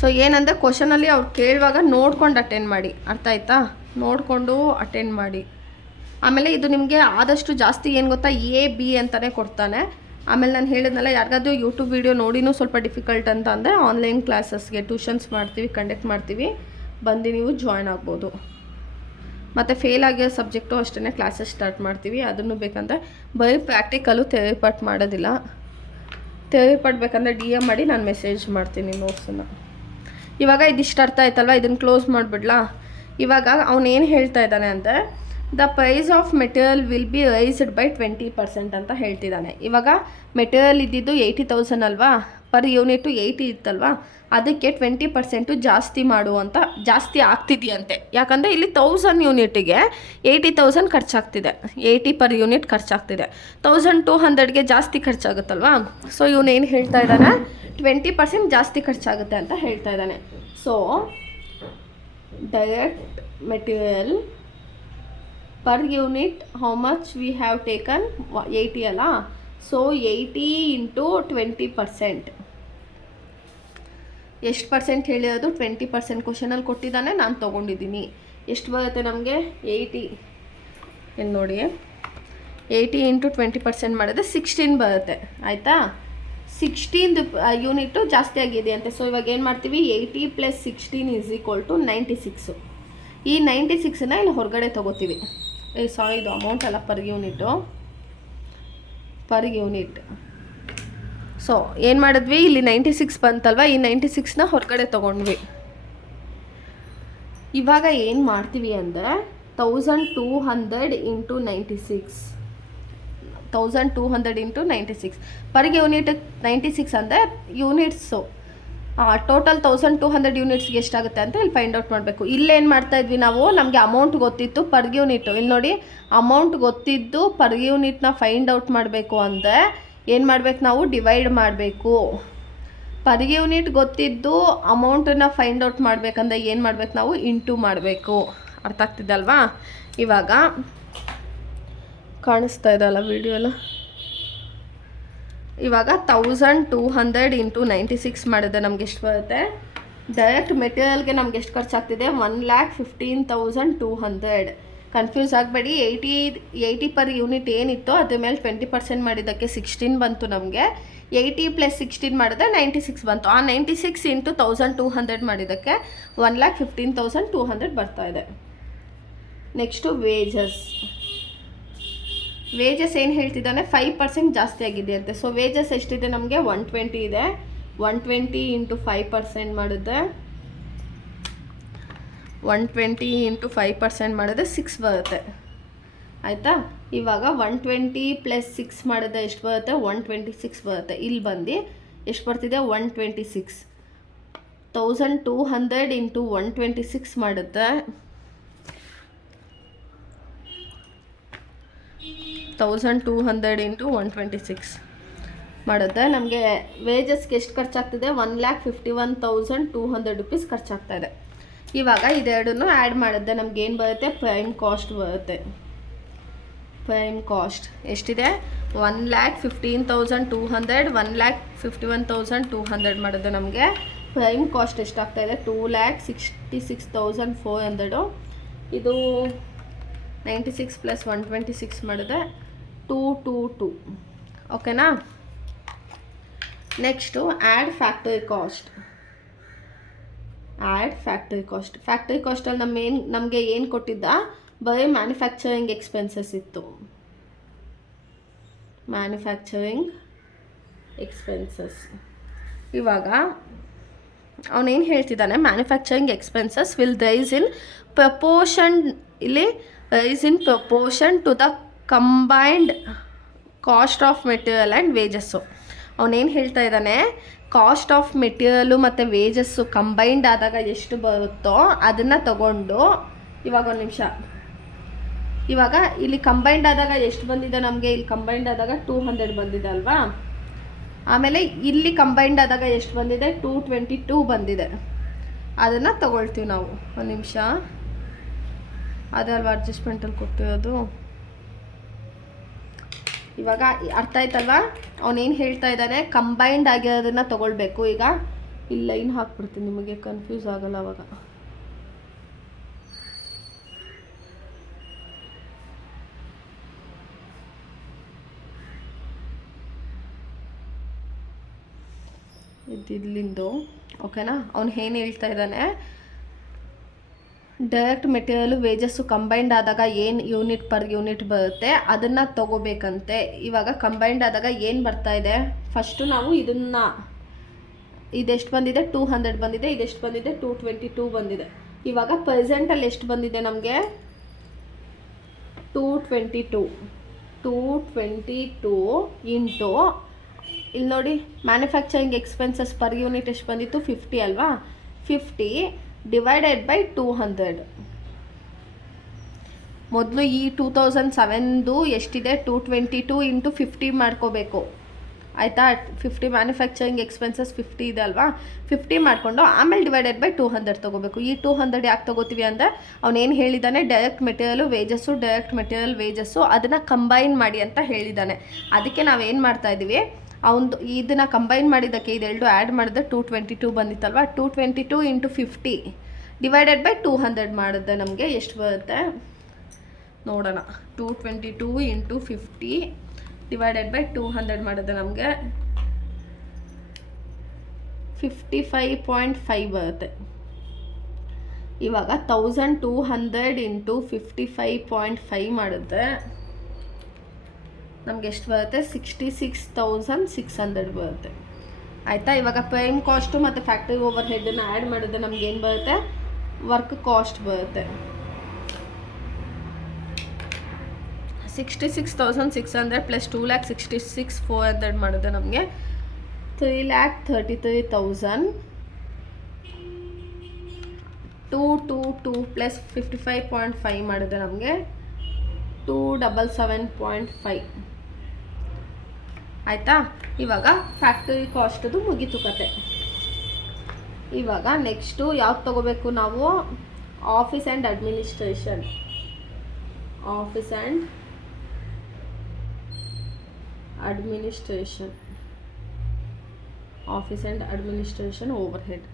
ಸೊ ಏನಂದರೆ ಕ್ವಶನಲ್ಲಿ ಅವ್ರು ಕೇಳುವಾಗ ನೋಡ್ಕೊಂಡು ಅಟೆಂಡ್ ಮಾಡಿ. ಅರ್ಥ ಆಯ್ತಾ, ನೋಡಿಕೊಂಡು ಅಟೆಂಡ್ ಮಾಡಿ. ಆಮೇಲೆ ಇದು ನಿಮಗೆ ಆದಷ್ಟು ಜಾಸ್ತಿ ಏನು ಗೊತ್ತಾ, A B ಅಂತಲೇ ಕೊಡ್ತಾನೆ. ಆಮೇಲೆ ನಾನು ಹೇಳಿದ್ನಲ್ಲ, ಯಾರಿಗಾದ್ರೂ ಯೂಟ್ಯೂಬ್ ವೀಡಿಯೋ ನೋಡಿನೂ ಸ್ವಲ್ಪ ಡಿಫಿಕಲ್ಟ್ ಅಂತ ಅಂದರೆ ಆನ್ಲೈನ್ ಕ್ಲಾಸಸ್ಗೆ ಟ್ಯೂಷನ್ಸ್ ಕಂಡಕ್ಟ್ ಮಾಡ್ತೀವಿ, ಬಂದು ನೀವು ಜಾಯ್ನ್ ಆಗ್ಬೋದು. ಮತ್ತು ಫೇಲ್ ಆಗಿರೋ ಸಬ್ಜೆಕ್ಟು ಅಷ್ಟೇ ಕ್ಲಾಸಸ್ ಸ್ಟಾರ್ಟ್ ಮಾಡ್ತೀವಿ. ಅದನ್ನು ಬೇಕಂದರೆ ಬರೀ ಪ್ರಾಕ್ಟಿಕಲು ಥಿಯರಿ ಪಾರ್ಟ್ ಮಾಡೋದಿಲ್ಲ. ಥಿಯರಿ ಪಾರ್ಟ್ ಬೇಕಂದರೆ DM ಮಾಡಿ ನಾನು ಮೆಸೇಜ್ ಮಾಡ್ತೀನಿ ನೋಟ್ಸನ್ನು. ಇವಾಗ ಇದಿಷ್ಟು ಅರ್ಥ ಆಯ್ತಲ್ವ, ಇದನ್ನು ಕ್ಲೋಸ್ ಮಾಡಿಬಿಡ್ಲಾ. ಇವಾಗ ಅವನೇನು ಹೇಳ್ತಾ ಇದ್ದಾನೆ ಅಂದರೆ, the price of material will be raised by 20% ಅಂತ ಹೇಳ್ತಿದ್ದಾನೆ. ಇವಾಗ ಮೆಟೀರಿಯಲ್ ಇದ್ದಿದ್ದು 80,000 ಅಲ್ವಾ, ಪರ್ ಯೂನಿಟು 80 ಇತ್ತಲ್ವಾ, ಅದಕ್ಕೆ 20% ಜಾಸ್ತಿ ಆಗ್ತಿದೆಯಂತೆ. ಯಾಕಂದರೆ ಇಲ್ಲಿ 1000 ಯೂನಿಟಿಗೆ 80,000 ಖರ್ಚಾಗ್ತಿದೆ, 80 ಪರ್ ಯೂನಿಟ್ ಖರ್ಚಾಗ್ತಿದೆ. 1200ಗೆ ಜಾಸ್ತಿ ಖರ್ಚಾಗುತ್ತಲ್ವಾ. ಸೊ ಇವನೇನು ಹೇಳ್ತಾ ಇದ್ದಾನೆ, 20% ಜಾಸ್ತಿ ಖರ್ಚಾಗುತ್ತೆ ಅಂತ ಹೇಳ್ತಾ ಇದ್ದಾನೆ. So direct material per unit how much we have taken, 80 ಅಲ್ಲ. So 80 into 20%. ಎಷ್ಟು ಪರ್ಸೆಂಟ್ ಹೇಳಿರೋದು, 20% ಕ್ವಶನಲ್ಲಿ ಕೊಟ್ಟಿದ್ದಾನೆ, ನಾನು ತೊಗೊಂಡಿದ್ದೀನಿ. ಎಷ್ಟು ಬರುತ್ತೆ ನಮಗೆ, 80 ಏನು ನೋಡಿ, 80 ಇಂಟು 20% ಮಾಡಿದ್ರೆ 16 ಬರುತ್ತೆ. ಆಯಿತಾ. 16 ಯೂನಿಟು ಜಾಸ್ತಿ ಆಗಿದೆ ಅಂತೆ. ಸೊ ಇವಾಗ ಏನು ಮಾಡ್ತೀವಿ, 80 + 16 = 96. ಈ 96ನ ಇಲ್ಲಿ ಹೊರಗಡೆ ತೊಗೋತೀವಿ. ಸಾರಿ, ಇದು ಅಮೌಂಟ್ ಅಲ್ಲ, ಪರ್ ಯೂನಿಟ್. ಸೊ ಏನು ಮಾಡಿದ್ವಿ, ಇಲ್ಲಿ 96 ಬಂತಲ್ವ, ಈ 96ನ ಹೊರಗಡೆ ತೊಗೊಂಡ್ವಿ. ಇವಾಗ ಏನು ಮಾಡ್ತೀವಿ ಅಂದರೆ 1200 ಇಂಟು 96, 1200 ಇಂಟು 96 ಪರ್ ಯೂನಿಟ್ 96 ಅಂದರೆ ಯೂನಿಟ್ಸು. ಟೋಟಲ್ 1200 ಯೂನಿಟ್ಸ್ಗೆ ಎಷ್ಟಾಗುತ್ತೆ ಅಂತ ಇಲ್ಲಿ ಫೈಂಡ್ ಔಟ್ ಮಾಡಬೇಕು. ಇಲ್ಲೇನು ಮಾಡ್ತಾ ಇದ್ವಿ ನಾವು, ನಮಗೆ ಅಮೌಂಟ್ ಗೊತ್ತಿತ್ತು ಪರ್ ಯೂನಿಟು. ಇಲ್ಲಿ ನೋಡಿ, ಅಮೌಂಟ್ ಗೊತ್ತಿದ್ದು ಪರ್ ಯೂನಿಟ್ನ ಫೈಂಡ್ ಔಟ್ ಮಾಡಬೇಕು ಅಂದರೆ ಏನು ಮಾಡಬೇಕು ನಾವು, ಡಿವೈಡ್ ಮಾಡಬೇಕು. ಪರ್ ಯೂನಿಟ್ ಗೊತ್ತಿದ್ದು ಅಮೌಂಟನ್ನು ಫೈಂಡ್ ಔಟ್ ಮಾಡಬೇಕಂದ್ರೆ ಏನು ಮಾಡಬೇಕು ನಾವು, ಇಂಟು ಮಾಡಬೇಕು. ಅರ್ಥ ಆಗ್ತಿದ್ದಲ್ವಾ. ಇವಾಗ ಕಾಣಿಸ್ತಾ ಇದಲ್ಲ ವಿಡಿಯೋ ಎಲ್ಲ. ಇವಾಗ 1200 ಇಂಟು 96 ಮಾಡಿದ್ರೆ ನಮ್ಗೆ ಎಷ್ಟು ಬರುತ್ತೆ, ಡೈರೆಕ್ಟ್ ಮೆಟೀರಿಯಲ್ಗೆ ನಮ್ಗೆ ಎಷ್ಟು ಖರ್ಚಾಗ್ತಿದೆ, 1,15,200. ಕನ್ಫ್ಯೂಸ್ ಆಗಬೇಡಿ. 80 ಪರ್ ಯೂನಿಟ್ ಏನಿತ್ತು ಅದ್ರ ಮೇಲೆ 20% ಮಾಡಿದ್ದಕ್ಕೆ 16 ಬಂತು ನಮಗೆ. 80 + 16 ಮಾಡಿದ್ರೆ 96 ಬಂತು. ಆ 96 ಇಂಟು 1200 ಮಾಡಿದ್ದಕ್ಕೆ 1,15,200 ಬರ್ತಾ ಇದೆ. ನೆಕ್ಸ್ಟು ವೇಜಸ್ ಏನು ಹೇಳ್ತಿದ್ದಾನೆ, 5% ಜಾಸ್ತಿ ಆಗಿದೆ ಅಂತೆ. ಸೊ ವೇಜಸ್ ಎಷ್ಟಿದೆ ನಮಗೆ, 120 ಇದೆ. 120 ಇಂಟು 5% ಮಾಡಿದ್ರೆ 120 ಇಂಟು 5% ಮಾಡಿದ್ರೆ 6 ಬರುತ್ತೆ. ಆಯಿತಾ. ಇವಾಗ 120 + 6 ಮಾಡಿದ್ರೆ ಎಷ್ಟು ಬರುತ್ತೆ, 126 ಬರುತ್ತೆ. ಇಲ್ಲಿ ಬಂದು ಎಷ್ಟು ಬರ್ತಿದೆ, 126. 1200 ಇಂಟು 126 ಮಾಡಿದ್ರೆ 1200 ಇಂಟು 126 ಮಾಡಿದ್ರೆ ನಮಗೆ ವೇಜಸ್ಗೆ ಎಷ್ಟು ಖರ್ಚಾಗ್ತಿದೆ, 1,51,200 ರೂಪೀಸ್ ಖರ್ಚಾಗ್ತಾಯಿದೆ. ಇವಾಗ ಇದೆರಡನ್ನು ಆ್ಯಡ್ ಮಾಡಿದ್ರೆ ನಮ್ಗೆ ಏನು ಬರುತ್ತೆ, ಪ್ರೈಮ್ ಕಾಸ್ಟ್ ಬರುತ್ತೆ. ಪ್ರೈಮ್ ಕಾಸ್ಟ್ ಎಷ್ಟಿದೆ, 1,15,200, 1,51,200 ಮಾಡಿದ್ರೆ ನಮಗೆ ಪ್ರೈಮ್ ಕಾಸ್ಟ್ ಎಷ್ಟಾಗ್ತಾಯಿದೆ, 2,66,400. ಇದು 96 + 126 ಮಾಡಿದ್ರೆ 222. ಓಕೆನಾ. Next add factory cost. Add factory cost. Factory ಕಾಸ್ಟಲ್ಲಿ ನಮಗೆ ಏನು ಕೊಟ್ಟಿದ್ದ, ಬರೀ ಮ್ಯಾನುಫ್ಯಾಕ್ಚರಿಂಗ್ ಎಕ್ಸ್ಪೆನ್ಸಸ್ ಇತ್ತು. Manufacturing expenses. ಇವಾಗ ಅವನೇನು ಹೇಳ್ತಿದ್ದಾನೆ, manufacturing expenses will rise in proportion, ಇಲ್ಲಿ rise in proportion to the combined cost of material and wages. ಅವನೇನು ಹೇಳ್ತಾ ಇದ್ದಾನೆ, ಕಾಸ್ಟ್ ಆಫ್ ಮೆಟೀರಿಯಲು ಮತ್ತು ವೇಜಸ್ಸು ಕಂಬೈನ್ಡ್ ಆದಾಗ ಎಷ್ಟು ಬರುತ್ತೋ ಅದನ್ನು ತಗೊಂಡು, ಇವಾಗ ಒಂದು ನಿಮಿಷ, ಇವಾಗ ಇಲ್ಲಿ ಕಂಬೈನ್ಡ್ ಆದಾಗ ಎಷ್ಟು ಬಂದಿದೆ ನಮಗೆ, ಇಲ್ಲಿ ಕಂಬೈನ್ಡ್ ಆದಾಗ 200 ಬಂದಿದೆ ಅಲ್ವಾ. ಆಮೇಲೆ ಇಲ್ಲಿ ಕಂಬೈನ್ಡ್ ಆದಾಗ ಎಷ್ಟು ಬಂದಿದೆ, 222 ಬಂದಿದೆ. ಅದನ್ನು ತಗೊಳ್ತೀವಿ ನಾವು. ಒಂದು ನಿಮಿಷ, ಅದಲ್ವಾ ಅಡ್ಜಸ್ಟ್ಮೆಂಟಲ್ಲಿ ಕೊಟ್ಟಿರೋದು. ಇವಾಗ ಅರ್ಥ ಆಯ್ತಲ್ವಾ, ಅವನೇನು ಹೇಳ್ತಾ ಇದ್ದಾನೆ, ಕಂಬೈನ್ಡ್ ಆಗಿರೋದನ್ನು ತೊಗೊಳ್ಬೇಕು. ಈಗ ಇಲ್ಲಿ ಲೈನ್ ಹಾಕ್ಬಿಡ್ತೀನಿ, ನಿಮಗೆ ಕನ್ಫ್ಯೂಸ್ ಆಗಲ್ಲ ಅವಾಗ. ಇಲ್ಲಿಂದು ಓಕೆನಾ. ಅವ್ನು ಏನು ಹೇಳ್ತಾ ಇದ್ದಾನೆ, ಡೈರೆಕ್ಟ್ ಮೆಟೀರಿಯಲು ವೇಜಸ್ಸು ಕಂಬೈನ್ಡ್ ಆದಾಗ ಏನು ಯೂನಿಟ್ ಪರ್ ಯೂನಿಟ್ ಬರುತ್ತೆ ಅದನ್ನು ತೊಗೋಬೇಕಂತೆ. ಇವಾಗ ಕಂಬೈನ್ಡ್ ಆದಾಗ ಏನು ಬರ್ತಾ ಇದೆ, ಫಸ್ಟು ನಾವು ಇದನ್ನು, ಇದೆಷ್ಟು ಬಂದಿದೆ, 200 ಬಂದಿದೆ. ಇದೆಷ್ಟು ಬಂದಿದೆ, 222 ಬಂದಿದೆ. ಇವಾಗ ಪ್ರೆಸೆಂಟಲ್ಲಿ ಎಷ್ಟು ಬಂದಿದೆ ನಮಗೆ, 222 ಇಂಟು, ಇಲ್ಲಿ ನೋಡಿ ಮ್ಯಾನುಫ್ಯಾಕ್ಚರಿಂಗ್ ಎಕ್ಸ್ಪೆನ್ಸಸ್ ಪರ್ ಯೂನಿಟ್ ಎಷ್ಟು ಬಂದಿತ್ತು, 50 ಅಲ್ವಾ. 50 ಡಿವೈಡೆಡ್ ಬೈ 200. ಮೊದಲು ಈ 2007ದು ಎಷ್ಟಿದೆ, 222 ಇಂಟು 50 ಮಾಡ್ಕೋಬೇಕು ಆಯಿತಾ. 50 ಮ್ಯಾನುಫ್ಯಾಕ್ಚರಿಂಗ್ ಎಕ್ಸ್ಪೆನ್ಸಸ್ 50 ಇದೆ ಅಲ್ವಾ, 50 ಮಾಡಿಕೊಂಡು ಆಮೇಲೆ ಡಿವೈಡೆಡ್ ಬೈ 200 ತೊಗೋಬೇಕು. ಈ 200 ಯಾಕೆ ತೊಗೋತೀವಿ ಅಂದರೆ ಅವನೇನು ಹೇಳಿದ್ದಾನೆ, ಡೈರೆಕ್ಟ್ ಮೆಟೀರಿಯಲು ವೇಜಸ್ಸು ಅದನ್ನು ಕಂಬೈನ್ ಮಾಡಿ ಅಂತ ಹೇಳಿದ್ದಾನೆ. ಅದಕ್ಕೆ ನಾವೇನು ಮಾಡ್ತಾಯಿದ್ದೀವಿ, ಅವನು ಇದನ್ನು ಕಂಬೈನ್ ಮಾಡಿದ್ದಕ್ಕೆ ಇದೆರಡು ಆ್ಯಡ್ ಮಾಡಿದ್ರೆ 222 ಬಂದಿತ್ತಲ್ವ. 222 ಇಂಟು 50 ಡಿವೈಡೆಡ್ ಬೈ 200 ಮಾಡಿದ್ರೆ ನಮಗೆ ಎಷ್ಟು ಬರುತ್ತೆ ನೋಡೋಣ. 222 ಇಂಟು 50 ಡಿವೈಡೆಡ್ ಬೈ 200 ಮಾಡಿದ್ರೆ ನಮಗೆ 55.5 ಬರುತ್ತೆ. ಇವಾಗ 1200 ಇಂಟು 55.5 ಮಾಡಿದ್ರೆ ನಮ್ಗೆ ಎಷ್ಟು ಬರುತ್ತೆ, 66,600 ಬರುತ್ತೆ ಆಯಿತಾ. ಇವಾಗ ಪ್ರೈಮ್ ಕಾಸ್ಟು ಮತ್ತು ಫ್ಯಾಕ್ಟ್ರಿ ಓವರ್ ಹೆಡ್ಡನ್ನು ಆ್ಯಡ್ ಮಾಡಿದ್ರೆ ನಮ್ಗೆ ಏನು ಬರುತ್ತೆ, ವರ್ಕ್ ಕಾಸ್ಟ್ ಬರುತ್ತೆ. 66,600 ಪ್ಲಸ್ 2,66,400 ಮಾಡಿದ್ರೆ ನಮಗೆ 3,33,000. 222 ಪ್ಲಸ್ 55.5 ಮಾಡಿದ್ರೆ ನಮಗೆ 277.5 ಆಯಿತಾ. ಇವಾಗ ಫ್ಯಾಕ್ಟರಿ ಕಾಸ್ಟದು ಮುಗೀತು ಕತೆ. ಇವಾಗ ನೆಕ್ಸ್ಟು ಯಾವ್ದು ತೊಗೋಬೇಕು ನಾವು, office and administration. Office and administration overhead.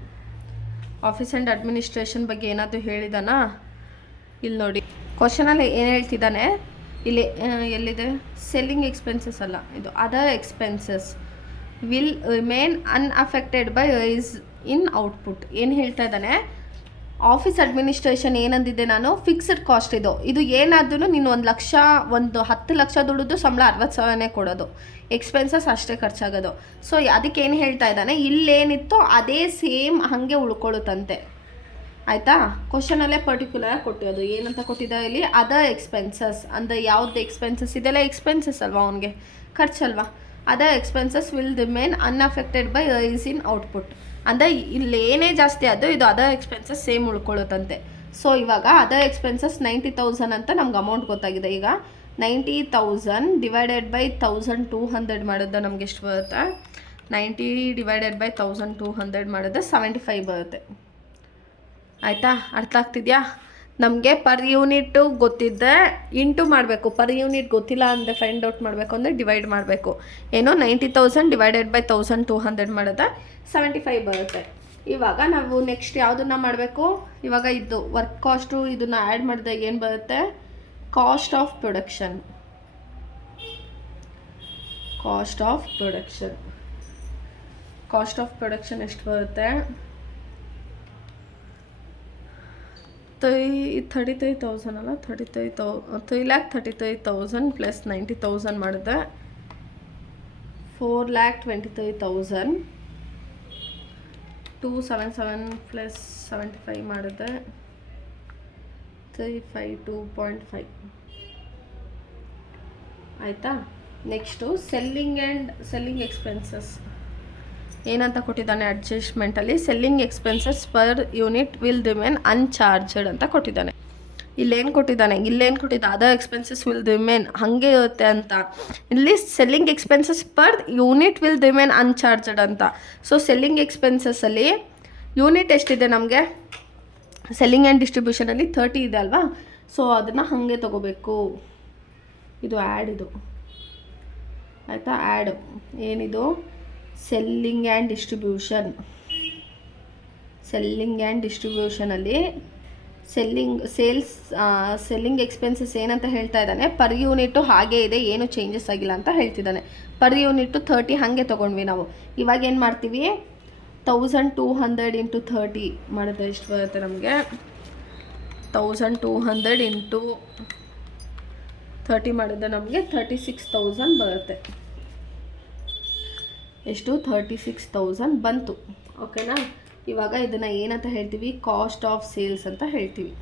Office and administration ಬಗ್ಗೆ ಏನಾದರೂ ಹೇಳಿದಾನಾ, ಇಲ್ಲಿ ನೋಡಿ ಕ್ವಶನಲ್ಲಿ ಏನು ಹೇಳ್ತಿದ್ದಾನೆ, ಇಲ್ಲಿ ಎಲ್ಲಿದೆ, ಸೆಲ್ಲಿಂಗ್ ಎಕ್ಸ್ಪೆನ್ಸಸ್ ಅಲ್ಲ, ಇದು other expenses will remain unaffected by rise in output. ಏನು ಹೇಳ್ತಾ ಇದ್ದಾನೆ, ಆಫೀಸ್ ಅಡ್ಮಿನಿಸ್ಟ್ರೇಷನ್ ಏನಂದಿದ್ದೆ ನಾನು, ಫಿಕ್ಸ್ಡ್ ಕಾಸ್ಟ್ ಇದು ಏನಾದ್ರೂ ನೀನು 10 ಲಕ್ಷ ದುಡಿದು ಸಂಬಳ 60,000ನೇ ಕೊಡೋದು, ಎಕ್ಸ್ಪೆನ್ಸಸ್ ಅಷ್ಟೇ ಖರ್ಚಾಗೋದು. ಸೊ ಅದಕ್ಕೆ ಏನು ಹೇಳ್ತಾ ಇದ್ದಾನೆ, ಇಲ್ಲೇನಿತ್ತೋ ಅದೇ ಸೇಮ್ ಹಾಗೆ ಉಳ್ಕೊಳ್ಳುತ್ತಂತೆ ಆಯಿತಾ. ಕ್ವಶನಲ್ಲೇ ಪರ್ಟಿಕ್ಯುಲರ್ ಕೊಟ್ಟಿರೋದು ಏನಂತ ಕೊಟ್ಟಿದ್ದಾರೆ ಇಲ್ಲಿ, ಅದರ್ ಎಕ್ಸ್ಪೆನ್ಸಸ್ ಅಂದರೆ ಯಾವ್ದು ಎಕ್ಸ್ಪೆನ್ಸಸ್, ಇದೆಲ್ಲ ಎಕ್ಸ್ಪೆನ್ಸಸ್ ಅಲ್ವಾ, ಅವನಿಗೆ ಖರ್ಚಲ್ವಾ. Other expenses will remain unaffected by rise in output ಅಂದರೆ ಇಲ್ಲೇನೇ ಜಾಸ್ತಿ ಅದು ಇದು ಅದರ್ ಎಕ್ಸ್ಪೆನ್ಸಸ್ ಸೇಮ್ ಉಳ್ಕೊಳ್ಳುತ್ತಂತೆ. ಸೊ ಇವಾಗ ಅದರ್ ಎಕ್ಸ್ಪೆನ್ಸಸ್ 90,000 ಅಂತ ನಮ್ಗೆ ಅಮೌಂಟ್ ಗೊತ್ತಾಗಿದೆ. ಈಗ 90,000 ಡಿವೈಡೆಡ್ ಬೈ 1,200 ಮಾಡಿದ್ರೆ ನಮ್ಗೆ ಎಷ್ಟು ಬರುತ್ತೆ, 90 ಡಿವೈಡೆಡ್ ಬೈ 1,200 ಮಾಡಿದ್ರೆ 75 ಬರುತ್ತೆ. ಆಯಿತಾ? ಅರ್ಥ ಆಗ್ತಿದೆಯಾ? ನಮಗೆ ಪರ್ ಯೂನಿಟ್ಟು ಗೊತ್ತಿದ್ದೆ ಇಂಟು ಮಾಡಬೇಕು. ಪರ್ ಯೂನಿಟ್ ಗೊತ್ತಿಲ್ಲ ಅಂದರೆ ಫೈಂಡ್ ಔಟ್ ಮಾಡಬೇಕು ಅಂದರೆ ಡಿವೈಡ್ ಮಾಡಬೇಕು. ಏನೋ 90,000 ಡಿವೈಡೆಡ್ ಬೈ 1200 ಮಾಡಿದ್ರೆ 75 ಬರುತ್ತೆ. ಇವಾಗ ನಾವು ನೆಕ್ಸ್ಟ್ ಯಾವುದನ್ನು ಮಾಡಬೇಕು? ಇವಾಗ ಇದು ವರ್ಕ್ ಕಾಸ್ಟು ಇದನ್ನು ಆ್ಯಡ್ ಮಾಡಿದಾಗ ಏನು ಬರುತ್ತೆ? Cost of production. Cost of production ಎಷ್ಟು ಬರುತ್ತೆ? 33,000 ಅಲ್ಲ, 3,33,000 ಪ್ಲಸ್ 90,000 ಮಾಡಿದೆ 4,23,000. 277 ಪ್ಲಸ್ 75 ಮಾಡಿದೆ 352.5. ಆಯಿತಾ? ನೆಕ್ಸ್ಟು ಸೆಲ್ಲಿಂಗ್ ಎಕ್ಸ್ಪೆನ್ಸಸ್ ಏನಂತ ಕೊಟ್ಟಿದ್ದಾನೆ ಅಡ್ಜಸ್ಟ್ಮೆಂಟಲ್ಲಿ? Selling expenses per unit will remain unchanged ಅಂತ ಕೊಟ್ಟಿದ್ದಾನೆ. ಇಲ್ಲೇನು ಕೊಟ್ಟಿದ್ದಾನೆ? ಅದರ್ ಎಕ್ಸ್ಪೆನ್ಸಸ್ ವಿಲ್ ರಿಮೇನ್ ಹಾಗೆ ಇರುತ್ತೆ ಅಂತ. ಇಲ್ಲಿ selling expenses per unit will remain unchanged ಅಂತ. ಸೊ ಸೆಲ್ಲಿಂಗ್ ಎಕ್ಸ್ಪೆನ್ಸಸ್ಸಲ್ಲಿ ಯೂನಿಟ್ ಎಷ್ಟಿದೆ ನಮಗೆ? ಸೆಲ್ಲಿಂಗ್ ಆ್ಯಂಡ್ ಡಿಸ್ಟ್ರಿಬ್ಯೂಷನಲ್ಲಿ 30 ಇದೆ ಅಲ್ವಾ? ಸೊ ಅದನ್ನು ಹಾಗೆ ತೊಗೋಬೇಕು. ಇದು ಆ್ಯಡ್, ಇದು ಆಯಿತಾ? ಆ್ಯಡ್ ಏನಿದು? ಸೆಲ್ಲಿಂಗ್ ಆ್ಯಂಡ್ ಡಿಸ್ಟ್ರಿಬ್ಯೂಷನಲ್ಲಿ ಸೆಲ್ಲಿಂಗ್ ಎಕ್ಸ್ಪೆನ್ಸಸ್ ಏನಂತ ಹೇಳ್ತಾ ಇದ್ದಾನೆ? ಪರ್ ಯೂನಿಟ್ಟು ಹಾಗೇ ಇದೆ, ಏನು ಚೇಂಜಸ್ ಆಗಿಲ್ಲ ಅಂತ ಹೇಳ್ತಿದ್ದಾನೆ. ಪರ್ ಯೂನಿಟ್ಟು 30 ಹಾಗೆ ತೊಗೊಂಡ್ವಿ ನಾವು. ಇವಾಗ ಏನು ಮಾಡ್ತೀವಿ? 1200 ಇಂಟು 30 ಮಾಡಿದ್ರೆ ಎಷ್ಟು ಬರುತ್ತೆ ನಮಗೆ? 1200 ಇಂಟು 30 ಮಾಡಿದ್ರೆ ನಮಗೆ 36,000 ಬರುತ್ತೆ. ಎಷ್ಟು? 36,000 ಬಂತು. ಓಕೆನಾ? ಇವಾಗ ಇದನ್ನು ಏನಂತ ಹೇಳ್ತೀವಿ? ಕಾಸ್ಟ್ ಆಫ್ ಸೇಲ್ಸ್ ಅಂತ ಹೇಳ್ತೀವಿ.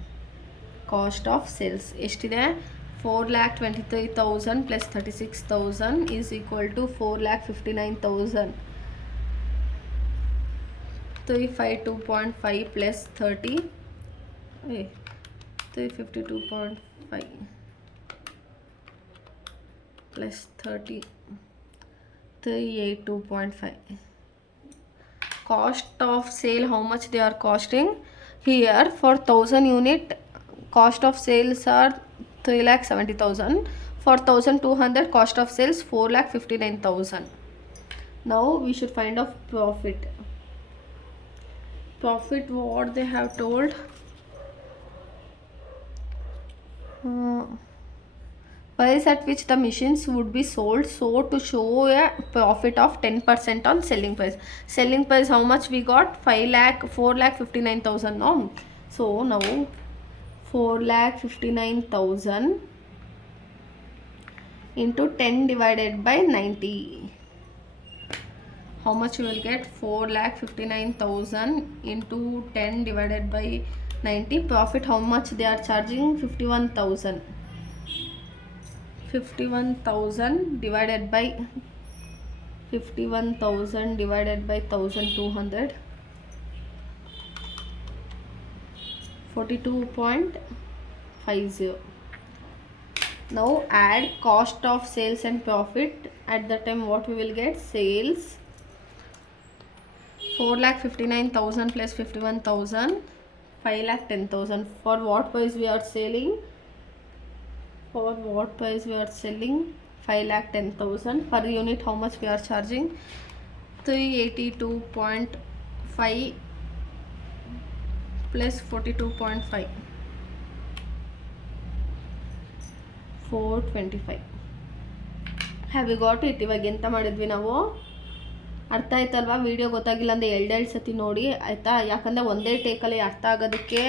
ಕಾಸ್ಟ್ ಆಫ್ ಸೇಲ್ಸ್ ಎಷ್ಟಿದೆ? 4,23,000 plus 36,000 is equal to 4,59,000. 352.5 plus 30 352.5 plus 30 382.5. Cost of sale, how much they are costing? Here for 1000 unit cost of sales are 3,70,000. For 1200 cost of sales 4,59,000. Now we should find out profit. What they have told? Price at which the machines would be sold, so to show a profit of 10% on selling price. Selling price how much we got? 4,59,000. No, so now 4,59,000 into 10 divided by 90. How much you will get? 4,59,000 into 10 divided by 90. Profit how much they are charging? 51,000. 51,000 divided by 1,200, 42.50. Now add cost of sales and profit. At that time what we will get? Sales 4,59,000 plus 51,000, 5,10,000. For what price we are selling? 5,10,000. Per unit how much we are charging? 382.5 plus 42.5, 425. Have you got it? ಇವಾಗ ಎಂತ ಮಾಡಿದ್ವಿ ನಾವು? ಅರ್ಥ ಆಯ್ತಲ್ವಾ? Video ಗೊತ್ತಾಗಿಲ್ಲ ಅಂದರೆ ಎರಡು ಸತಿ ನೋಡಿ ಆಯಿತಾ? ಯಾಕಂದರೆ ಒಂದೇ ಟೇಕಲ್ಲಿ ಅರ್ಥ ಆಗೋದಕ್ಕೆ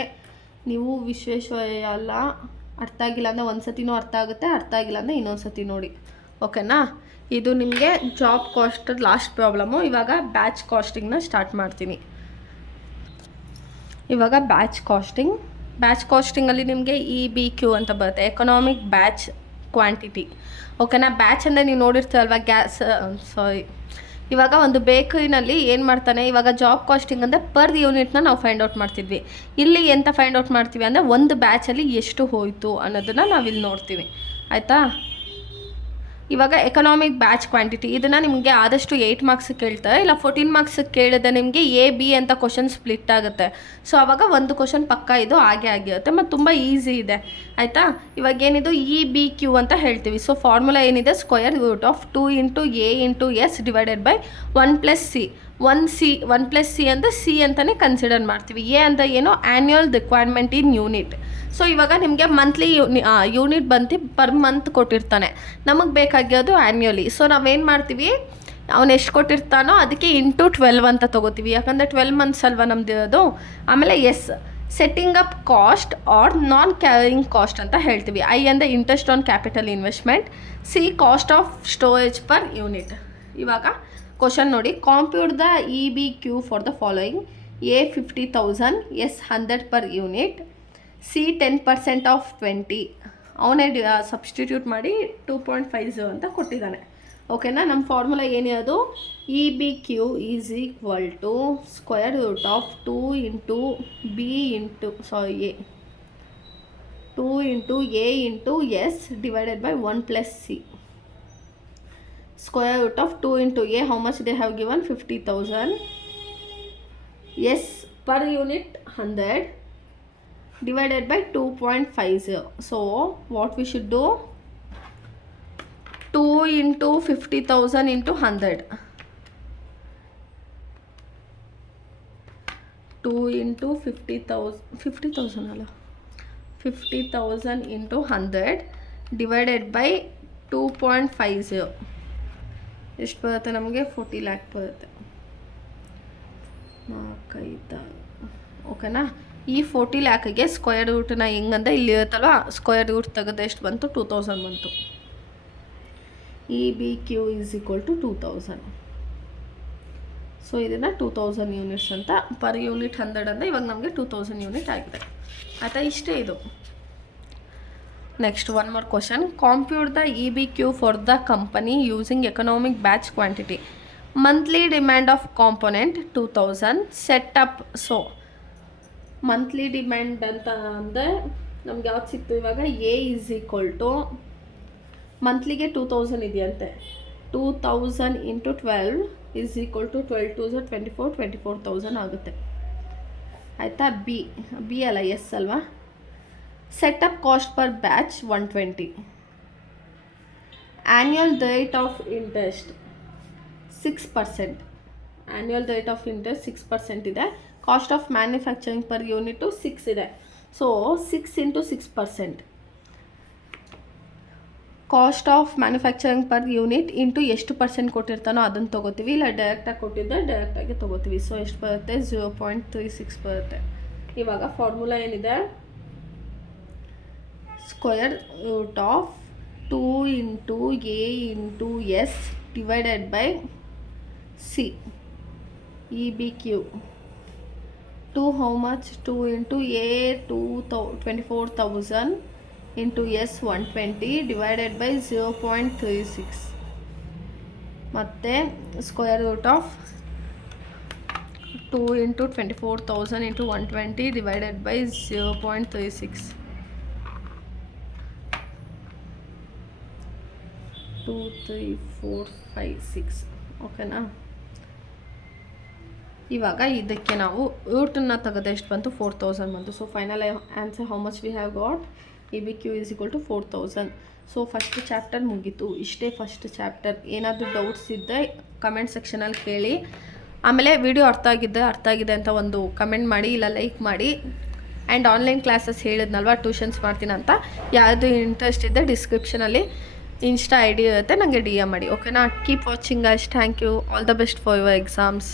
ನೀವು ಅಲ್ಲ. ಅರ್ಥ ಆಗಿಲ್ಲ ಅಂದರೆ ಒಂದು ಸತಿನೂ ಅರ್ಥ ಆಗುತ್ತೆ, ಅರ್ಥ ಆಗಿಲ್ಲ ಅಂದರೆ ಇನ್ನೊಂದು ಸತಿ ನೋಡಿ. ಓಕೆನಾ? ಇದು ನಿಮಗೆ ಜಾಬ್ ಕಾಸ್ಟ್ ಲಾಸ್ಟ್ ಪ್ರಾಬ್ಲಮ್ಮು. ಇವಾಗ ಬ್ಯಾಚ್ ಕಾಸ್ಟಿಂಗ್ನ ಸ್ಟಾರ್ಟ್ ಮಾಡ್ತೀನಿ. ಇವಾಗ ಬ್ಯಾಚ್ ಕಾಸ್ಟಿಂಗಲ್ಲಿ ನಿಮಗೆ EBQ ಅಂತ ಬರುತ್ತೆ, ಎಕನಾಮಿಕ್ ಬ್ಯಾಚ್ ಕ್ವಾಂಟಿಟಿ. ಓಕೆನಾ? ಬ್ಯಾಚ್ ಅಂದರೆ ನೀವು ನೋಡಿರ್ತೀರಲ್ವ, ಇವಾಗ ಒಂದು ಬೇಕರಿನಲ್ಲಿ ಏನು ಮಾಡ್ತಾನೆ, ಇವಾಗ ಜಾಬ್ ಕಾಸ್ಟಿಂಗ್ ಅಂದರೆ ಪರ್ ಯೂನಿಟ್ನ ನಾವು ಫೈಂಡ್ ಔಟ್ ಮಾಡ್ತಿದ್ವಿ. ಇಲ್ಲಿ ಎಂತ ಫೈಂಡ್ ಔಟ್ ಮಾಡ್ತೀವಿ ಅಂದರೆ ಒಂದು ಬ್ಯಾಚಲ್ಲಿ ಎಷ್ಟು ಹೋಯಿತು ಅನ್ನೋದನ್ನು ನಾವಿಲ್ಲಿ ನೋಡ್ತೀವಿ. ಆಯಿತಾ? ಇವಾಗ ಎಕನಾಮಿಕ್ ಬ್ಯಾಚ್ ಕ್ವಾಂಟಿಟಿ ಇದನ್ನು ನಿಮಗೆ ಆದಷ್ಟು 8 ಮಾರ್ಕ್ಸ್ ಕೇಳ್ತಾರೆ, ಇಲ್ಲ 14 ಮಾರ್ಕ್ಸ್ ಕೇಳಿದ್ರೆ ನಿಮಗೆ ಎ ಬಿ ಅಂತ ಕ್ವಶನ್ ಸ್ಪ್ಲಿಟ್ ಆಗುತ್ತೆ. ಸೊ ಆವಾಗ ಒಂದು ಕ್ವಶನ್ ಪಕ್ಕ ಇದು ಹಾಗೆ ಆಗಿರುತ್ತೆ ಮತ್ತು ತುಂಬ ಈಸಿ ಇದೆ ಆಯಿತಾ. ಇವಾಗ ಏನಿದು ಇ ಬಿ ಕ್ಯೂ ಅಂತ ಹೇಳ್ತೀವಿ. ಸೊ ಫಾರ್ಮುಲಾ ಏನಿದೆ, square root of 2 into A into S divided by 1 plus C. 1 plus C ಅಂದರೆ ಸಿ ಅಂತಲೇ ಕನ್ಸಿಡರ್ ಮಾಡ್ತೀವಿ. ಎ ಅಂದರೆ ಏನು, annual requirement in unit. So ಇವಾಗ ನಿಮಗೆ ಮಂತ್ಲಿ ಯೂನಿಟ್ ಬಂತು ಪರ್ ಮಂತ್ ಕೊಟ್ಟಿರ್ತಾನೆ, ನಮಗೆ ಬೇಕಾಗಿರೋದು ಆ್ಯನ್ಯುಯಲಿ. ಸೊ ನಾವೇನು ಮಾಡ್ತೀವಿ, ಅವನು ಎಷ್ಟು ಕೊಟ್ಟಿರ್ತಾನೋ ಅದಕ್ಕೆ ಇಂಟು 12 ಅಂತ ತೊಗೋತೀವಿ, ಯಾಕಂದರೆ 12 ಮಂತ್ಸ್ ಅಲ್ವಾ ನಮ್ದು ಇರೋದು. ಆಮೇಲೆ S setting up cost or non carrying cost ಅಂತ ಹೇಳ್ತೀವಿ. ಐ ಅಂದರೆ interest on capital investment. C cost of storage per unit. ಇವಾಗ ಕ್ವಶನ್ ನೋಡಿ, compute the E B Q for the following. A 50,000, S 100 per unit, C 10% of 20. ಅವನೇ substitute ಮಾಡಿ 2.50 ಅಂತ ಕೊಟ್ಟಿದ್ದಾನೆ. ಓಕೆನಾ. ನಮ್ಮ ಫಾರ್ಮುಲಾ ಏನಿರೋದು, E B Q is equal to square root of 2 into B into A 2 into A into S divided by 1 plus C. Square root of 2 into a, how much they have given, 50,000. Yes, per unit 100 divided by 2.50. So what we should do, 2 into 50,000 into 100. 2 into 50,000 ಅಲ್ಲ, 50,000 into 100 divided by 2.50. ಎಷ್ಟು ಬರುತ್ತೆ ನಮಗೆ, 40 lac ಬರುತ್ತೆ. 4 ಓಕೆನಾ. ಈ 40 ಲ್ಯಾಕಿಗೆ square ರೂಟನ್ನ ಹೆಂಗಂದ್ರೆ ಇಲ್ಲಿ ಇರುತ್ತಲ್ವ, ಸ್ಕ್ವೇರ್ ರೂಟ್ ತೆಗೆದು ಎಷ್ಟು ಬಂತು, 2000 ಬಂತು. E B Q is equal to 2000. So ಇದನ್ನು 2000 ಯೂನಿಟ್ಸ್ ಅಂತ, ಪರ್ ಯೂನಿಟ್ 100 ಅಂದರೆ ಇವಾಗ ನಮಗೆ 2000 ಯೂನಿಟ್ ಆಗಿದೆ ಆಯಿತಾ. ಇಷ್ಟೇ ಇದು. Next, one more question. Compute the EBQ for the company using economic batch quantity. Monthly demand of component 2000. Setup. So monthly demand ಅಂತ ಅಂದರೆ ನಮ್ಗೆ ಯಾವ್ದು ಸಿಕ್ತು ಇವಾಗ, ಎ ಈಸ್ ಈಕ್ವಲ್ ಟು ಮಂತ್ಲಿಗೆ 2000 ಇದೆಯಂತೆ, 2000 ಇಂಟು 12 ಈಸ್ ಈಕ್ವಲ್ ಟು 12 2 24,000 ಆಗುತ್ತೆ ಆಯಿತಾ. ಬಿ ಅಲ್ಲ, ಎಸ್ ಅಲ್ವಾ. Setup cost per batch 120. Annual rate of interest 6%. Annual rate of interest 6% ಇದೆ. Cost of manufacturing per unit 6 ಇದೆ. So 6 into 6%. Cost of manufacturing per unit into ಎಷ್ಟು percent ಕೊಟ್ಟಿರ್ತಾನೋ ಅದನ್ನು ತೊಗೋತೀವಿ, ಇಲ್ಲ ಡೈರೆಕ್ಟಾಗಿ ಕೊಟ್ಟಿದ್ದರೆ ಡೈರೆಕ್ಟಾಗಿ ತೊಗೋತೀವಿ. ಸೊ ಎಷ್ಟು ಬರುತ್ತೆ, 0.36 ಬರುತ್ತೆ. ಇವಾಗ ಫಾರ್ಮುಲಾ ಏನಿದೆ, square root of 2 into A into S divided by C. E B Q 2 how much, 2 into A 24,000 into S 120 divided by 0.36. ಮತ್ತು square root of 2 into 24,000 into 120 divided by 0.36. 2 3 4 5 6. ಓಕೆನಾ. ಇವಾಗ ಇದಕ್ಕೆ ನಾವು ರೂಟನ್ನು ತೆಗೆದು ಎಷ್ಟು ಬಂತು, 4000 ಬಂತು. So final answer how much we have got, E B Q is equal to 4000. So first chapter ಮುಗೀತು, ಇಷ್ಟೇ ಫಸ್ಟ್ ಚಾಪ್ಟರ್. ಏನಾದರೂ ಡೌಟ್ಸ್ ಇದ್ದರೆ ಕಮೆಂಟ್ ಸೆಕ್ಷನಲ್ಲಿ ಕೇಳಿ. ಆಮೇಲೆ ವಿಡಿಯೋ ಅರ್ಥ ಆಗಿದೆ ಅಂತ ಒಂದು ಕಮೆಂಟ್ ಮಾಡಿ, ಇಲ್ಲ ಲೈಕ್ ಮಾಡಿ. ಆ್ಯಂಡ್ ಆನ್ಲೈನ್ ಕ್ಲಾಸಸ್ ಹೇಳಿದ್ನಲ್ವ, ಟ್ಯೂಷನ್ಸ್ ಮಾಡ್ತೀನಿ ಅಂತ, ಯಾವುದು ಇಂಟ್ರೆಸ್ಟ್ ಇದೆ ಡಿಸ್ಕ್ರಿಪ್ಷನಲ್ಲಿ ಇನ್ಸ್ಟಾ ID ಇರುತ್ತೆ, ನನಗೆ DM ಮಾಡಿ. ಓಕೆನಾ. Keep watching guys. Thank you. All the best for your exams.